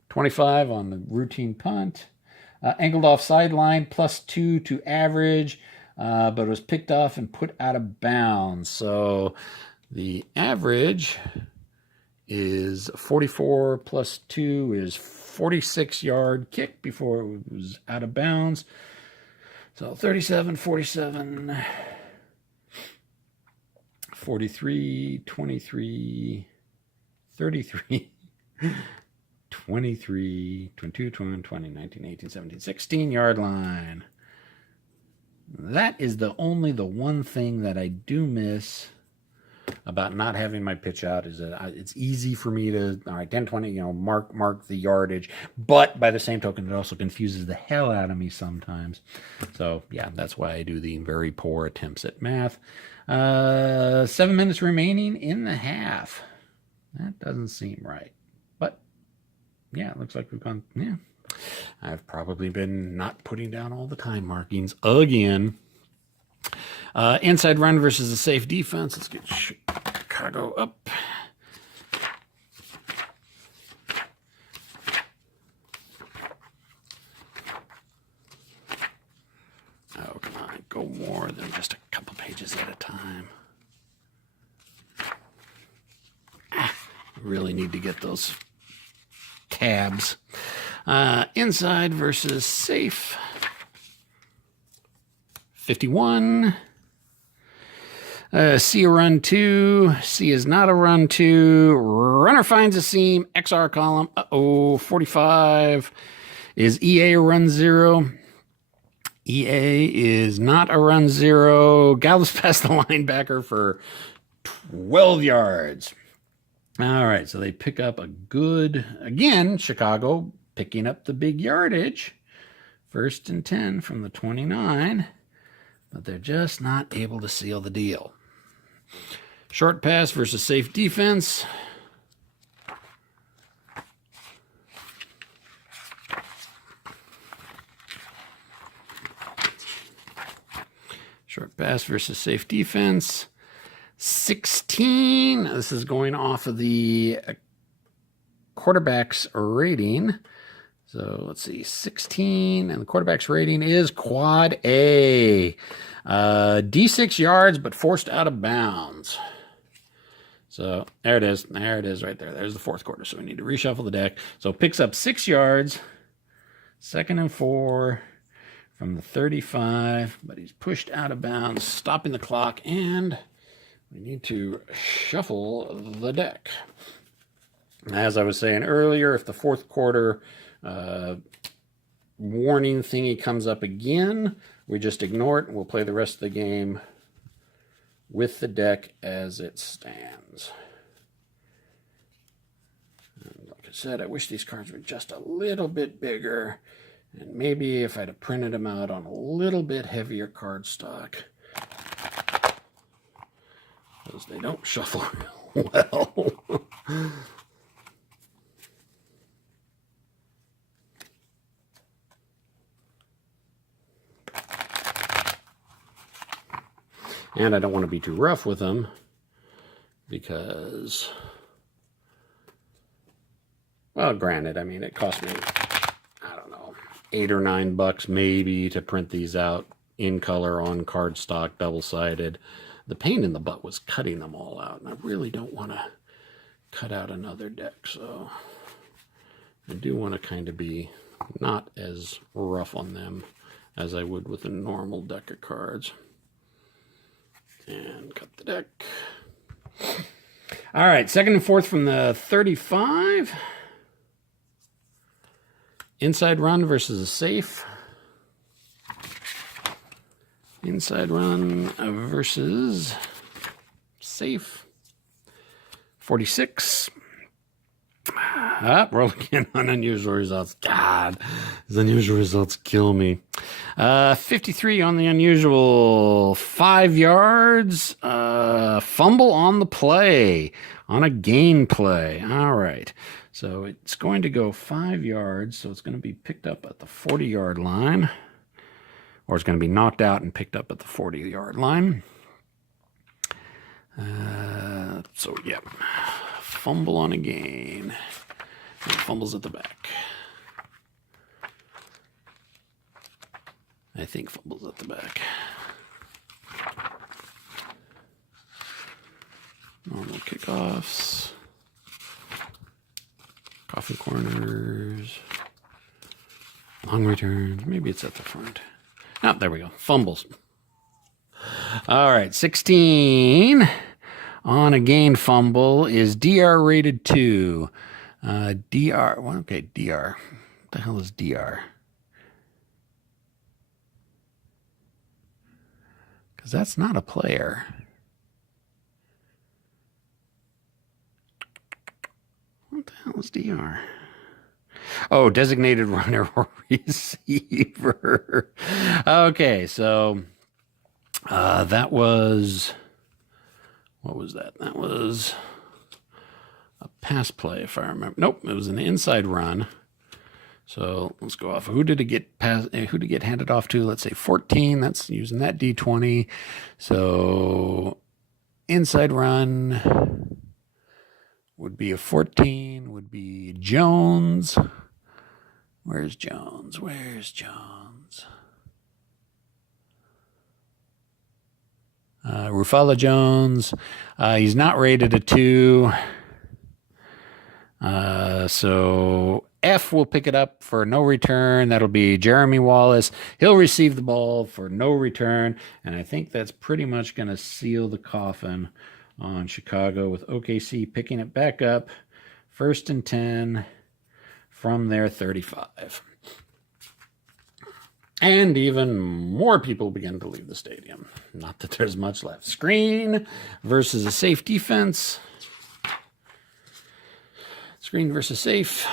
25 on the routine punt. Angled off sideline, +2 to average, but it was picked off and put out of bounds. So the average is 44 + 2 is 46-yard kick before it was out of bounds. So 37, 47, 43, 23, 33, 23, 22, 20, 19, 18, 17, 16-yard line. That is the one thing that I do miss about not having my pitch out, is that it's easy for me to, all right, 10, 20, mark the yardage, but by the same token, it also confuses the hell out of me sometimes. So yeah, that's why I do the very poor attempts at math. 7 minutes remaining in the half. That doesn't seem right. But yeah, it looks like we've gone, yeah. I've probably been not putting down all the time markings again. Inside run versus a safe defense. Let's get Chicago up. Oh, come on. Go more than just a couple pages at a time. Really need to get those tabs. Inside versus safe. 51. C a run 2. C is not a run 2. Runner finds a seam. XR column. 45. Is EA a run 0? EA is not a run zero. Gallows past the linebacker for 12 yards. All right, so they pick up a good, again, Chicago picking up the big yardage. 1st and 10 from the 29, but they're just not able to seal the deal. Short pass versus safe defense. Short pass versus safe defense. 16. This is going off of the quarterback's rating. So let's see, 16, and the quarterback's rating is quad A. D6 yards, but forced out of bounds. So there it is. There it is right there. There's the 4th quarter. So we need to reshuffle the deck. So picks up 6 yards. 2nd and 4 from the 35, but he's pushed out of bounds, stopping the clock, and we need to shuffle the deck. As I was saying earlier, if the 4th quarter warning thingy comes up again, we just ignore it and we'll play the rest of the game with the deck as it stands. And like I said, I wish these cards were just a little bit bigger, and maybe if I'd have printed them out on a little bit heavier cardstock, because they don't shuffle real well. And I don't want to be too rough with them because, well, granted, I mean, it cost me, I don't know, $8 or $9 maybe to print these out in color on cardstock, double-sided. The pain in the butt was cutting them all out, and I really don't want to cut out another deck, so I do want to kind of be not as rough on them as I would with a normal deck of cards. And cut the deck. All right, 2nd and 4th from the 35. Inside run versus a safe. Inside run versus safe. 46. Roll again on unusual results. God, these unusual results kill me. 53 on the unusual. 5 yards. Fumble on the play. On a gain play. All right. So it's going to go 5 yards. So it's going to be picked up at the 40-yard line. Or it's going to be knocked out and picked up at the 40-yard line. So, yeah. Fumble on a gain. And fumbles at the back. I think fumbles at the back. Normal kickoffs. Coffin corners. Long returns. Maybe it's at the front. Oh, there we go. Fumbles. All right, 16 on a gain fumble is DR rated 2. DR. Well, okay, DR. What the hell is DR? Because that's not a player. What the hell is DR? Oh, designated runner or receiver. Okay, so that was, what was that? That was a pass play, if I remember. Nope, it was an inside run. So let's go off. Who did it get handed off to? Let's say 14. That's using that D20. So inside run would be a 14. Would be Jones. Where's Jones? Where's Jones? Rufala Jones. He's not rated a 2. So F will pick it up for no return. That'll be Jeremy Wallace. He'll receive the ball for no return. And I think that's pretty much going to seal the coffin on Chicago, with OKC picking it back up. 1st and 10 from their 35. And even more people begin to leave the stadium. Not that there's much left. Screen versus a safe defense. Screen versus safe.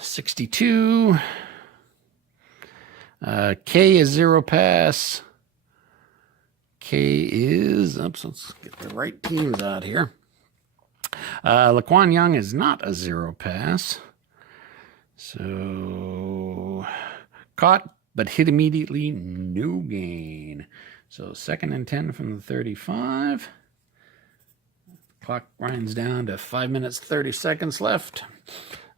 62. K is 0 pass. K is, oops, let's get the right teams out here. Laquan Young is not a 0 pass. So, caught, but hit immediately, no gain. So 2nd and 10 from the 35. Clock winds down to 5 minutes, 30 seconds left.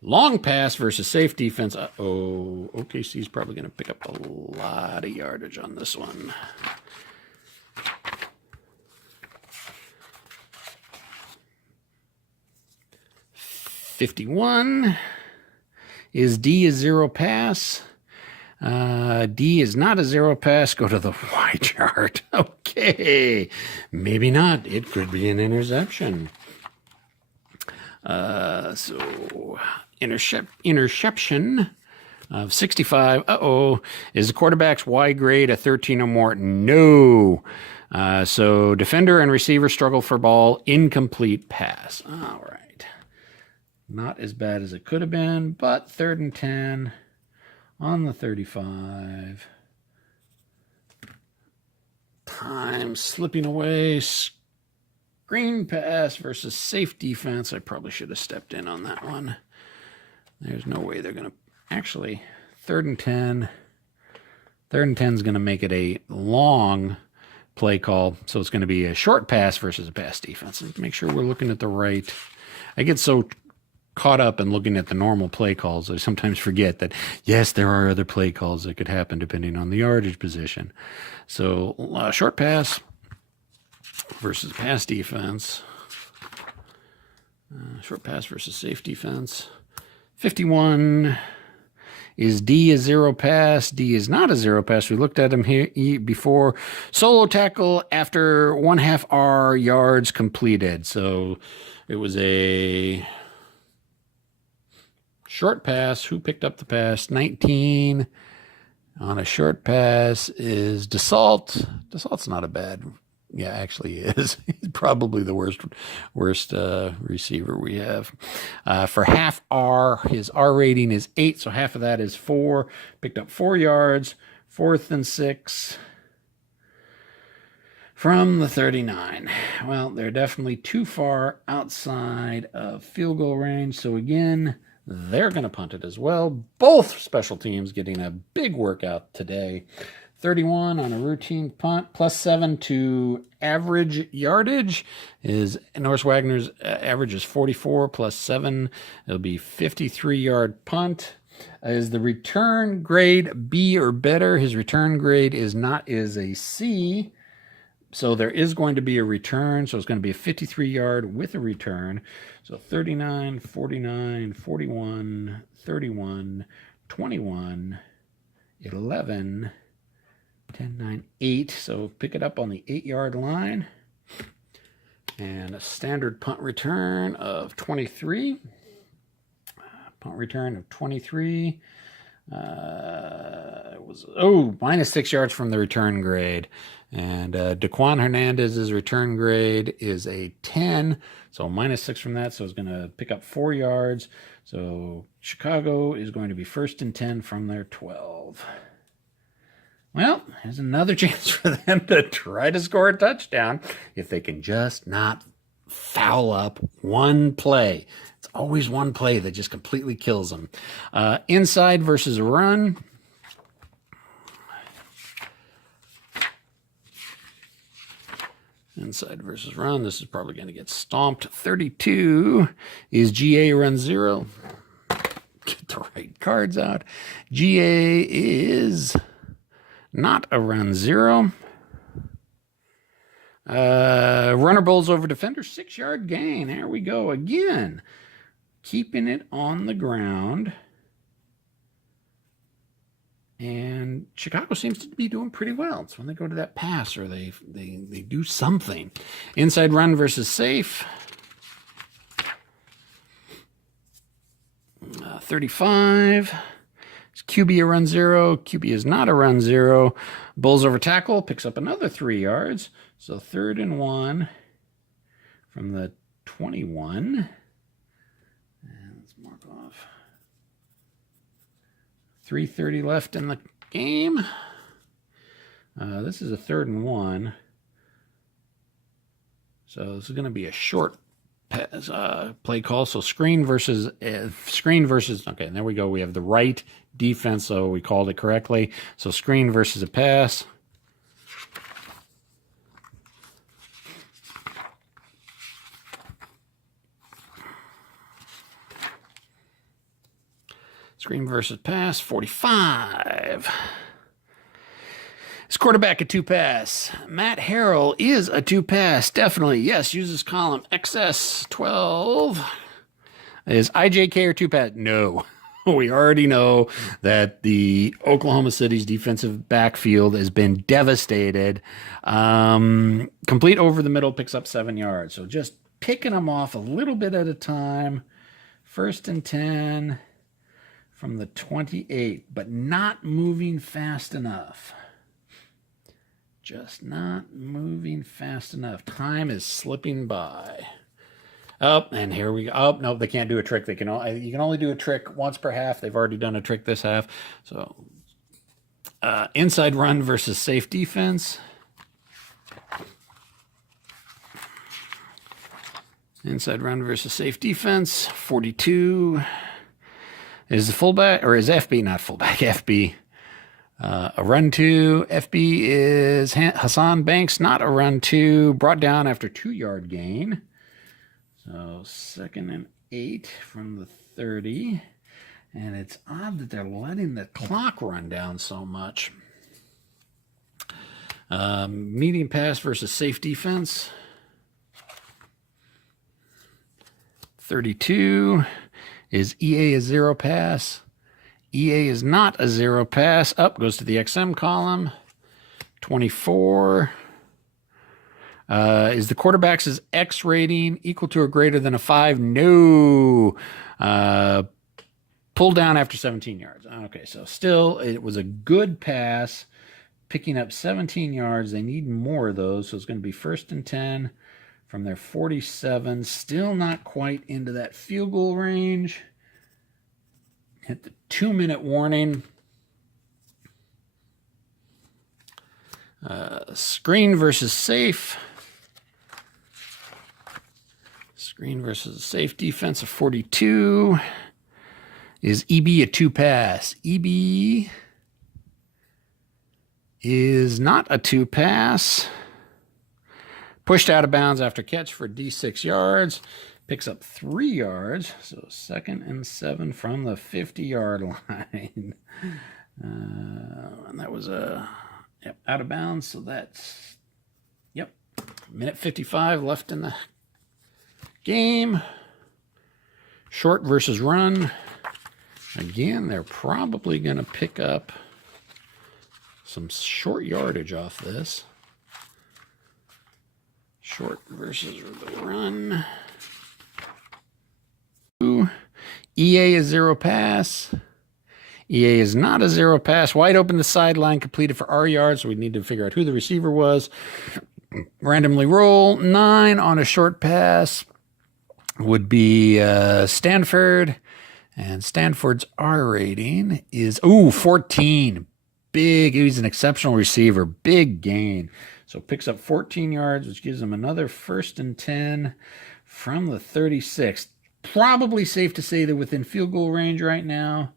Long pass versus safe defense. Uh-oh. OKC's probably going to pick up a lot of yardage on this one. $51. Is D a 0 pass? D is not a 0 pass. Go to the Y chart. Okay. Maybe not. It could be an interception. So interception of 65. Uh-oh. Is the quarterback's Y grade a 13 or more? No. So defender and receiver struggle for ball. Incomplete pass. All right. Not as bad as it could have been, but 3rd and 10 on the 35. Time slipping away. Screen pass versus safe defense. I probably should have stepped in on that one. There's no way they're going to... Actually, 3rd and 10. 3rd and 10 is going to make it a long play call. So it's going to be a short pass versus a pass defense. Let's make sure we're looking at the right... I get so caught up in looking at the normal play calls, I sometimes forget that, yes, there are other play calls that could happen depending on the yardage position. So, short pass versus pass defense. Short pass versus safe defense. 51. Is D a 0 pass? D is not a 0 pass. We looked at him here before. Solo tackle after 1/2 R yards completed. So, it was a... short pass. Who picked up the pass? 19 on a short pass is Dassault. Dassault's not a bad. Yeah, actually he is. He's probably the worst receiver we have. For 1/2 R, his R rating is 8, so half of that is 4. Picked up 4 yards. 4th and 6 from the 39. Well, they're definitely too far outside of field goal range. So again, they're going to punt it as well. Both special teams getting a big workout today. 31 on a routine punt, +7 to average yardage. Is Norris Wagner's average is 44 +7. It'll be 53-yard punt. Is the return grade B or better? His return grade is a C. So there is going to be a return. So it's going to be a 53-yard with a return. So 39, 49, 41, 31, 21, 11, 10, 9, 8. So pick it up on the 8-yard line. And a standard punt return of 23. Punt return of 23. It was -6 yards from the return grade, and Daquan Hernandez's return grade is a 10, so -6 from that, so it's going to pick up 4 yards. So Chicago is going to be 1st and 10 from their 12. Well, there's another chance for them to try to score a touchdown if they can just not foul up one play. It's always one play that just completely kills them. Inside versus run. Inside versus run. This is probably going to get stomped. 32 is GA run 0. Get the right cards out. GA is not a run 0. Runner bowls over defender, 6-yard gain. There we go again. Keeping it on the ground. And Chicago seems to be doing pretty well. It's when they go to that pass or they do something. Inside run versus safe. 35. Is QB a run zero? QB is not a run zero. Bulls over tackle, picks up another 3 yards. So 3rd and 1 from the 21. And let's mark off. 3:30 left in the game. This is a 3rd and 1. So this is going to be a short pass, play call. So screen versus, okay, and there we go. We have the right defense, so we called it correctly. So screen versus a pass. Screen versus pass, 45. Is quarterback a 2-pass? Matt Harrell is a 2-pass, definitely. Yes, uses column XS12. Is IJK or 2-pass? No. We already know that the Oklahoma City's defensive backfield has been devastated. Complete over the middle, picks up 7 yards. So just picking them off a little bit at a time. 1st and 10 from the 28, but not moving fast enough. Just not moving fast enough. Time is slipping by. Oh, and here we go. Oh, no, they can't do a trick. You can only do a trick once per half. They've already done a trick this half. So, inside run versus safe defense. Inside run versus safe defense. 42 is the fullback, or is FB, not fullback, FB. A run 2. FB is Hassan Banks, not a run 2. Brought down after 2-yard gain. So 2nd and 8 from the 30. And it's odd that they're letting the clock run down so much. Medium pass versus safe defense. 32 is EA a 0 pass. EA is not a 0 pass. Up goes to the XM column. 24. Is the quarterback's X rating equal to or greater than a 5? No. Pulled down after 17 yards. Okay, so still, it was a good pass. Picking up 17 yards. They need more of those, so it's going to be 1st and 10 from their 47. Still not quite into that field goal range. Hit the 2-minute warning. Screen versus safe. Screen versus safe defense of 42. Is EB a 2-pass? EB is not a 2-pass. Pushed out of bounds after catch for D6 yards. Picks up 3 yards. So 2nd and 7 from the 50-yard line. And that was out of bounds. So that's, minute 55 left in the game. Short versus run. Again, they're probably going to pick up some short yardage off this. Short versus the run. EA is 0 pass. EA is not a 0 pass. Wide open the sideline, completed for R yards. So we need to figure out who the receiver was. Randomly roll. 9 on a short pass would be Stanford. And Stanford's R rating is, 14. Big. He's an exceptional receiver. Big gain. So picks up 14 yards, which gives him another 1st and 10 from the 36. Probably safe to say they're within field goal range right now,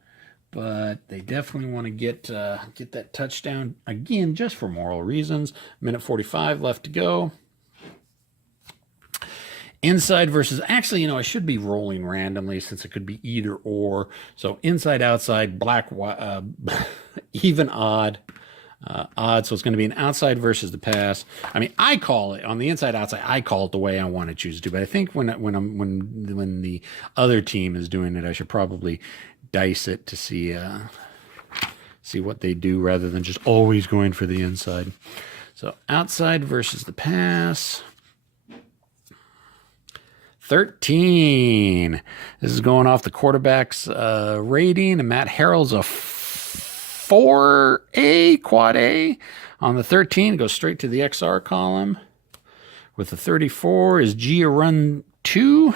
but they definitely want to get that touchdown again, just for moral reasons. Minute 45 left to go. Inside versus, actually, I should be rolling randomly since it could be either or. So inside, outside, black, even, odd. So it's going to be an outside versus the pass. I mean, I call it on the inside outside. I call it the way I want to choose to, but I think when the other team is doing it, I should probably dice it to see what they do rather than just always going for the inside. So outside versus the pass. 13. This is going off the quarterback's rating, and Matt Harrell's a 4A, quad A. On the 13, it goes straight to the XR column. With the 34 is G a run 2.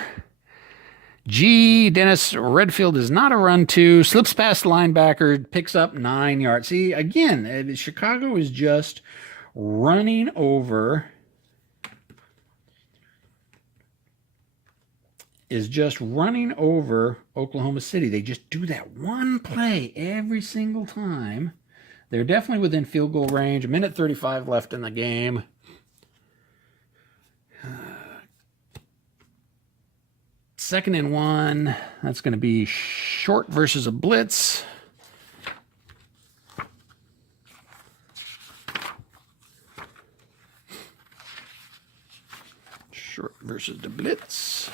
G, Dennis Redfield is not a run 2. Slips past the linebacker, picks up 9 yards. See, again, Chicago is just running over. Oklahoma City. They just do that one play every single time. They're definitely within field goal range. 1:35 left in the game. Second and 1. That's going to be short versus a blitz. Short versus the blitz.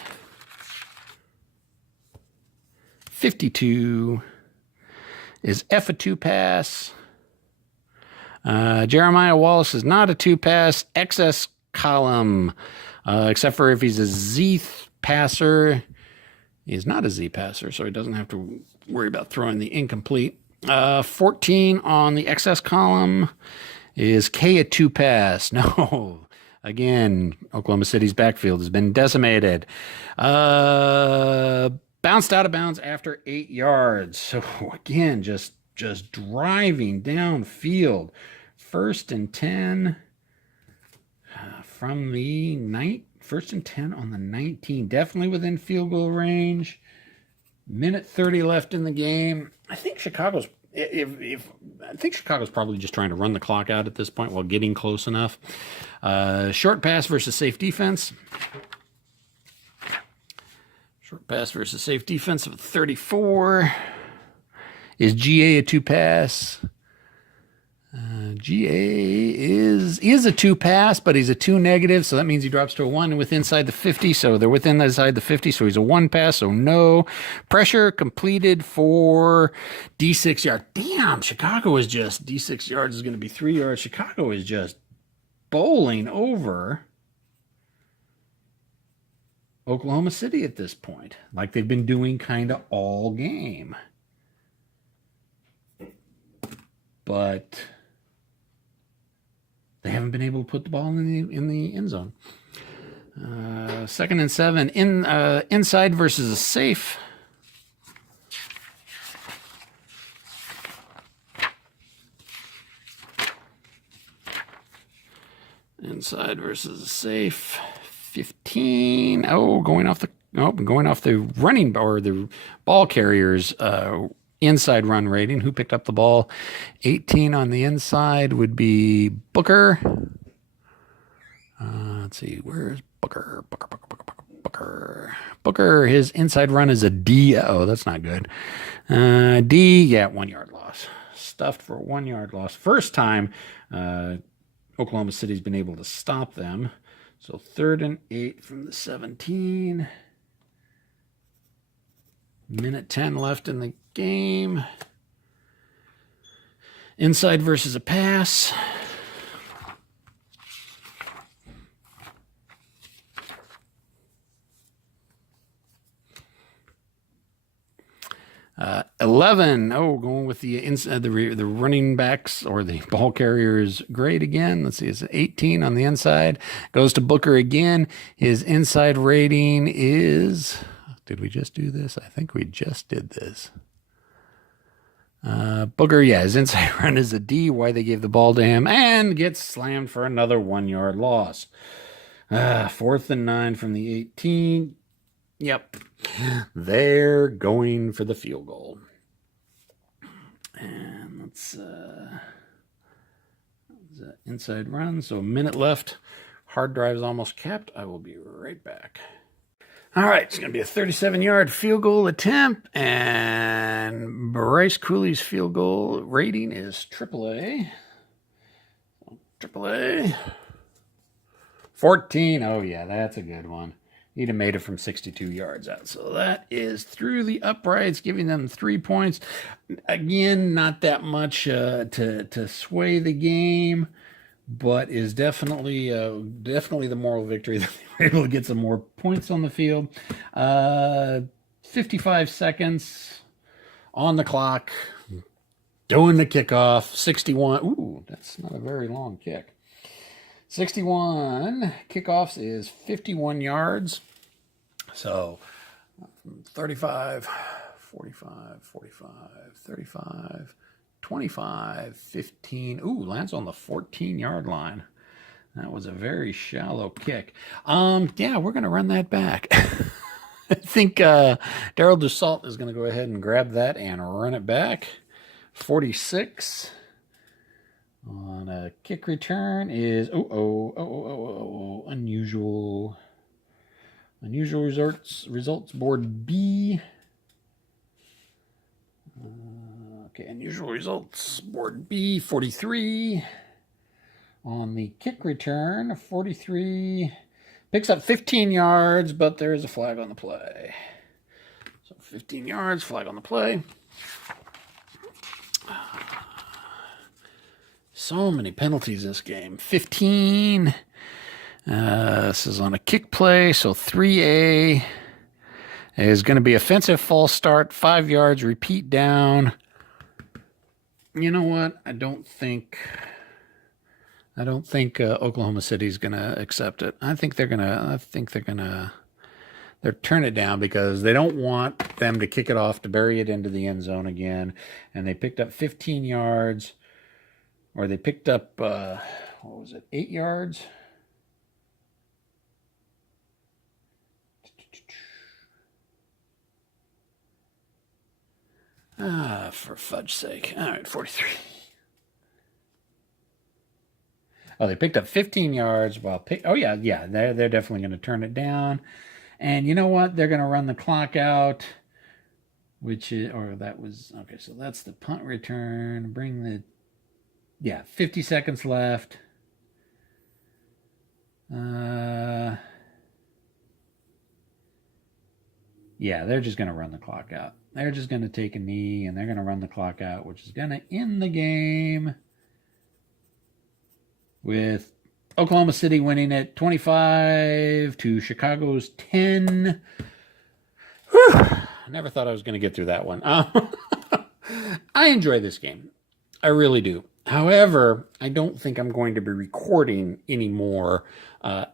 52 is F a 2 pass. Jeremiah Wallace is not a 2 pass. XS column, except for if he's a Z passer. He's not a Z passer, so he doesn't have to worry about throwing the incomplete. 14 on the XS column is K a 2 pass. No. Again, Oklahoma City's backfield has been decimated. Bounced out of bounds after 8 yards. So again, just driving downfield. 1st and 10 from the night. 1st and 10 on the 19. Definitely within field goal range. 1:30 left in the game. I think Chicago's probably just trying to run the clock out at this point while getting close enough. Short pass versus safe defense. Short pass versus safe defense of 34. Is GA a 2 pass? GA is a 2 pass, but he's a 2 negative, so that means he drops to a 1 with inside the 50. So they're within inside the 50, so he's a 1 pass, so no. Pressure completed for D6 yard. Damn, Chicago is just, D6 yards is going to be 3 yards. Chicago is just bowling over Oklahoma City at this point, like they've been doing kind of all game. But they haven't been able to put the ball in the end zone. 2nd and 7, inside versus a safe. Inside versus a safe. 15. Going off the running or the ball carrier's inside run rating. Who picked up the ball? 18 on the inside would be Booker. Let's see, where's Booker? Booker, his inside run is a D. That's not good. D, yeah, 1 yard loss. Stuffed for a 1 yard loss. First time Oklahoma City's been able to stop them. So 3rd and 8 from the 17. 1:10 left in the game. Inside versus a pass. Uh, 11. Going with the running backs or the ball carriers grade again. Let's see, it's 18 on the inside. Goes to Booker again. His inside rating is... Did we just do this? I think we just did this. Booker, yeah, his inside run is a D. Why they gave the ball to him, and gets slammed for another 1 yard loss. 4th and 9 from the 18. Yep, they're going for the field goal. And let's inside run. So a minute left. Hard drive is almost capped. I will be right back. All right, it's going to be a 37-yard field goal attempt, and Bryce Cooley's field goal rating is AAA. AAA. 14. Oh, yeah, that's a good one. He'd have made it from 62 yards out. So that is through the uprights, giving them 3 points. Again, not that much to sway the game, but is definitely the moral victory that they were able to get some more points on the field. 55 seconds on the clock. doing the kickoff. 61. Ooh, that's not a very long kick. 61 kickoffs is 51 yards. So 35, 45, 45, 35, 25, 15. Ooh, lands on the 14-yard line. That was a very shallow kick. Yeah, we're going to run that back. I think Daryl Dussault is going to go ahead and grab that and run it back. 46 on a kick return is unusual. Unusual results board B. Okay, unusual results board B. 43 on the kick return. 43 picks up 15 yards, but there is a flag on the play. So 15 yards, flag on the play. So many penalties this game. 15. This is on a kick play, so 3A is going to be offensive false start, 5 yards, repeat down. You know what? I don't think Oklahoma City is going to accept it. I think they're turn it down because they don't want them to kick it off to bury it into the end zone again. And they picked up 15 yards, or they picked up 8 yards. For fudge's sake. All right, 43. Oh, they picked up 15 yards while they're definitely going to turn it down. And you know what? They're going to run the clock out, so that's the punt return. 50 seconds left. They're just going to run the clock out. They're just going to take a knee, and they're going to run the clock out, which is going to end the game with Oklahoma City winning it 25 to Chicago's 10. Whew. I never thought I was going to get through that one. I enjoy this game. I really do. However, I don't think I'm going to be recording any more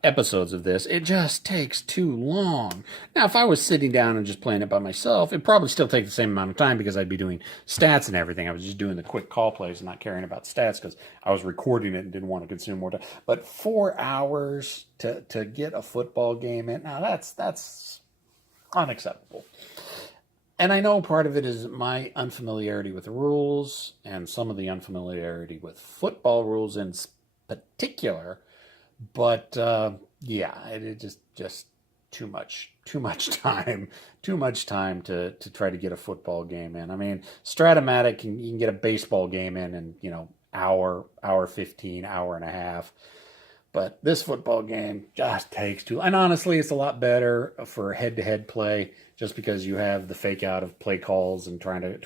episodes of this. It just takes too long. Now, if I was sitting down and just playing it by myself, it'd probably still take the same amount of time because I'd be doing stats and everything. I was just doing the quick call plays and not caring about stats because I was recording it and didn't want to consume more time. But 4 hours to get a football game in, now that's unacceptable. And I know part of it is my unfamiliarity with the rules and some of the unfamiliarity with football rules in particular. But it just too much time to try to get a football game in. I mean, Stratomatic you can get a baseball game in hour 15, hour and a half. But this football game just takes too long. And honestly, it's a lot better for head-to-head play just because you have the fake out of play calls and trying to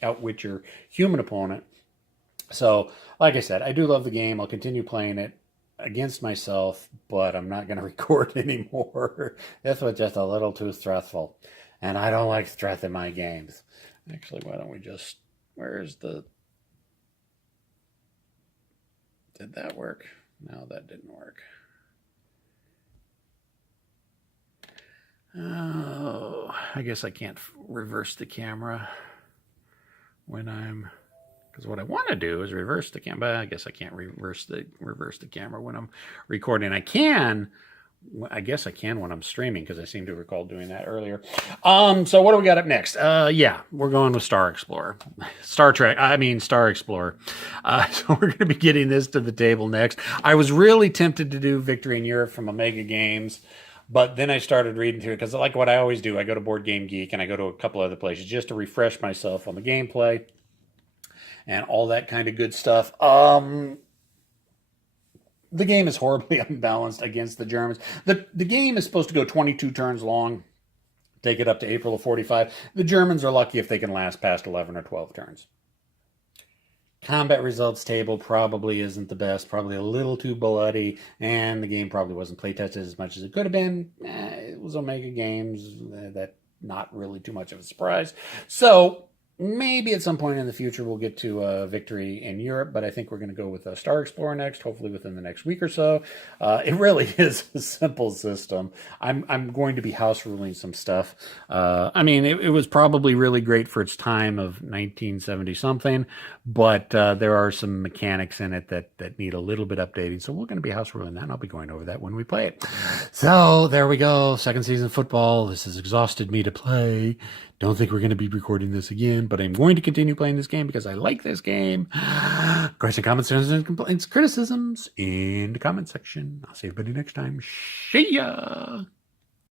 outwit your human opponent. So, like I said, I do love the game. I'll continue playing it against myself, but I'm not going to record anymore. This was just a little too stressful. And I don't like stress in my games. Actually, why don't we just... Did that work? No, that didn't work. Oh, I guess I can't reverse the camera because what I want to do is reverse the camera, but I guess I can't reverse the camera when I'm recording. I guess I can when I'm streaming because I seem to recall doing that earlier. So what do we got up next? We're going with Star Explorer. Star Explorer. So we're going to be getting this to the table next. I was really tempted to do Victory in Europe from Omega Games, but then I started reading through it because like what I always do, I go to Board Game Geek and I go to a couple other places just to refresh myself on the gameplay and all that kind of good stuff. The game is horribly unbalanced against the Germans. The game is supposed to go 22 turns long, take it up to April of 45. The Germans are lucky if they can last past 11 or 12 turns. Combat results table probably isn't the best, probably a little too bloody, and the game probably wasn't play tested as much as it could have been. It was Omega Games, that not really too much of a surprise. So Maybe at some point in the future we'll get to Victory in Europe, but I think we're going to go with Star Explorer next, hopefully within the next week or so. It really is a simple system. I'm going to be house ruling some stuff. I mean, it was probably really great for its time of 1970 something, but there are some mechanics in it that need a little bit updating. So we're going to be house ruling that, and I'll be going over that when we play it. So there we go. Second season football. This has exhausted me to play. Don't think we're going to be recording this again, but I'm going to continue playing this game because I like this game. Questions, comments, complaints, criticisms in the comment section. I'll see everybody next time. See ya!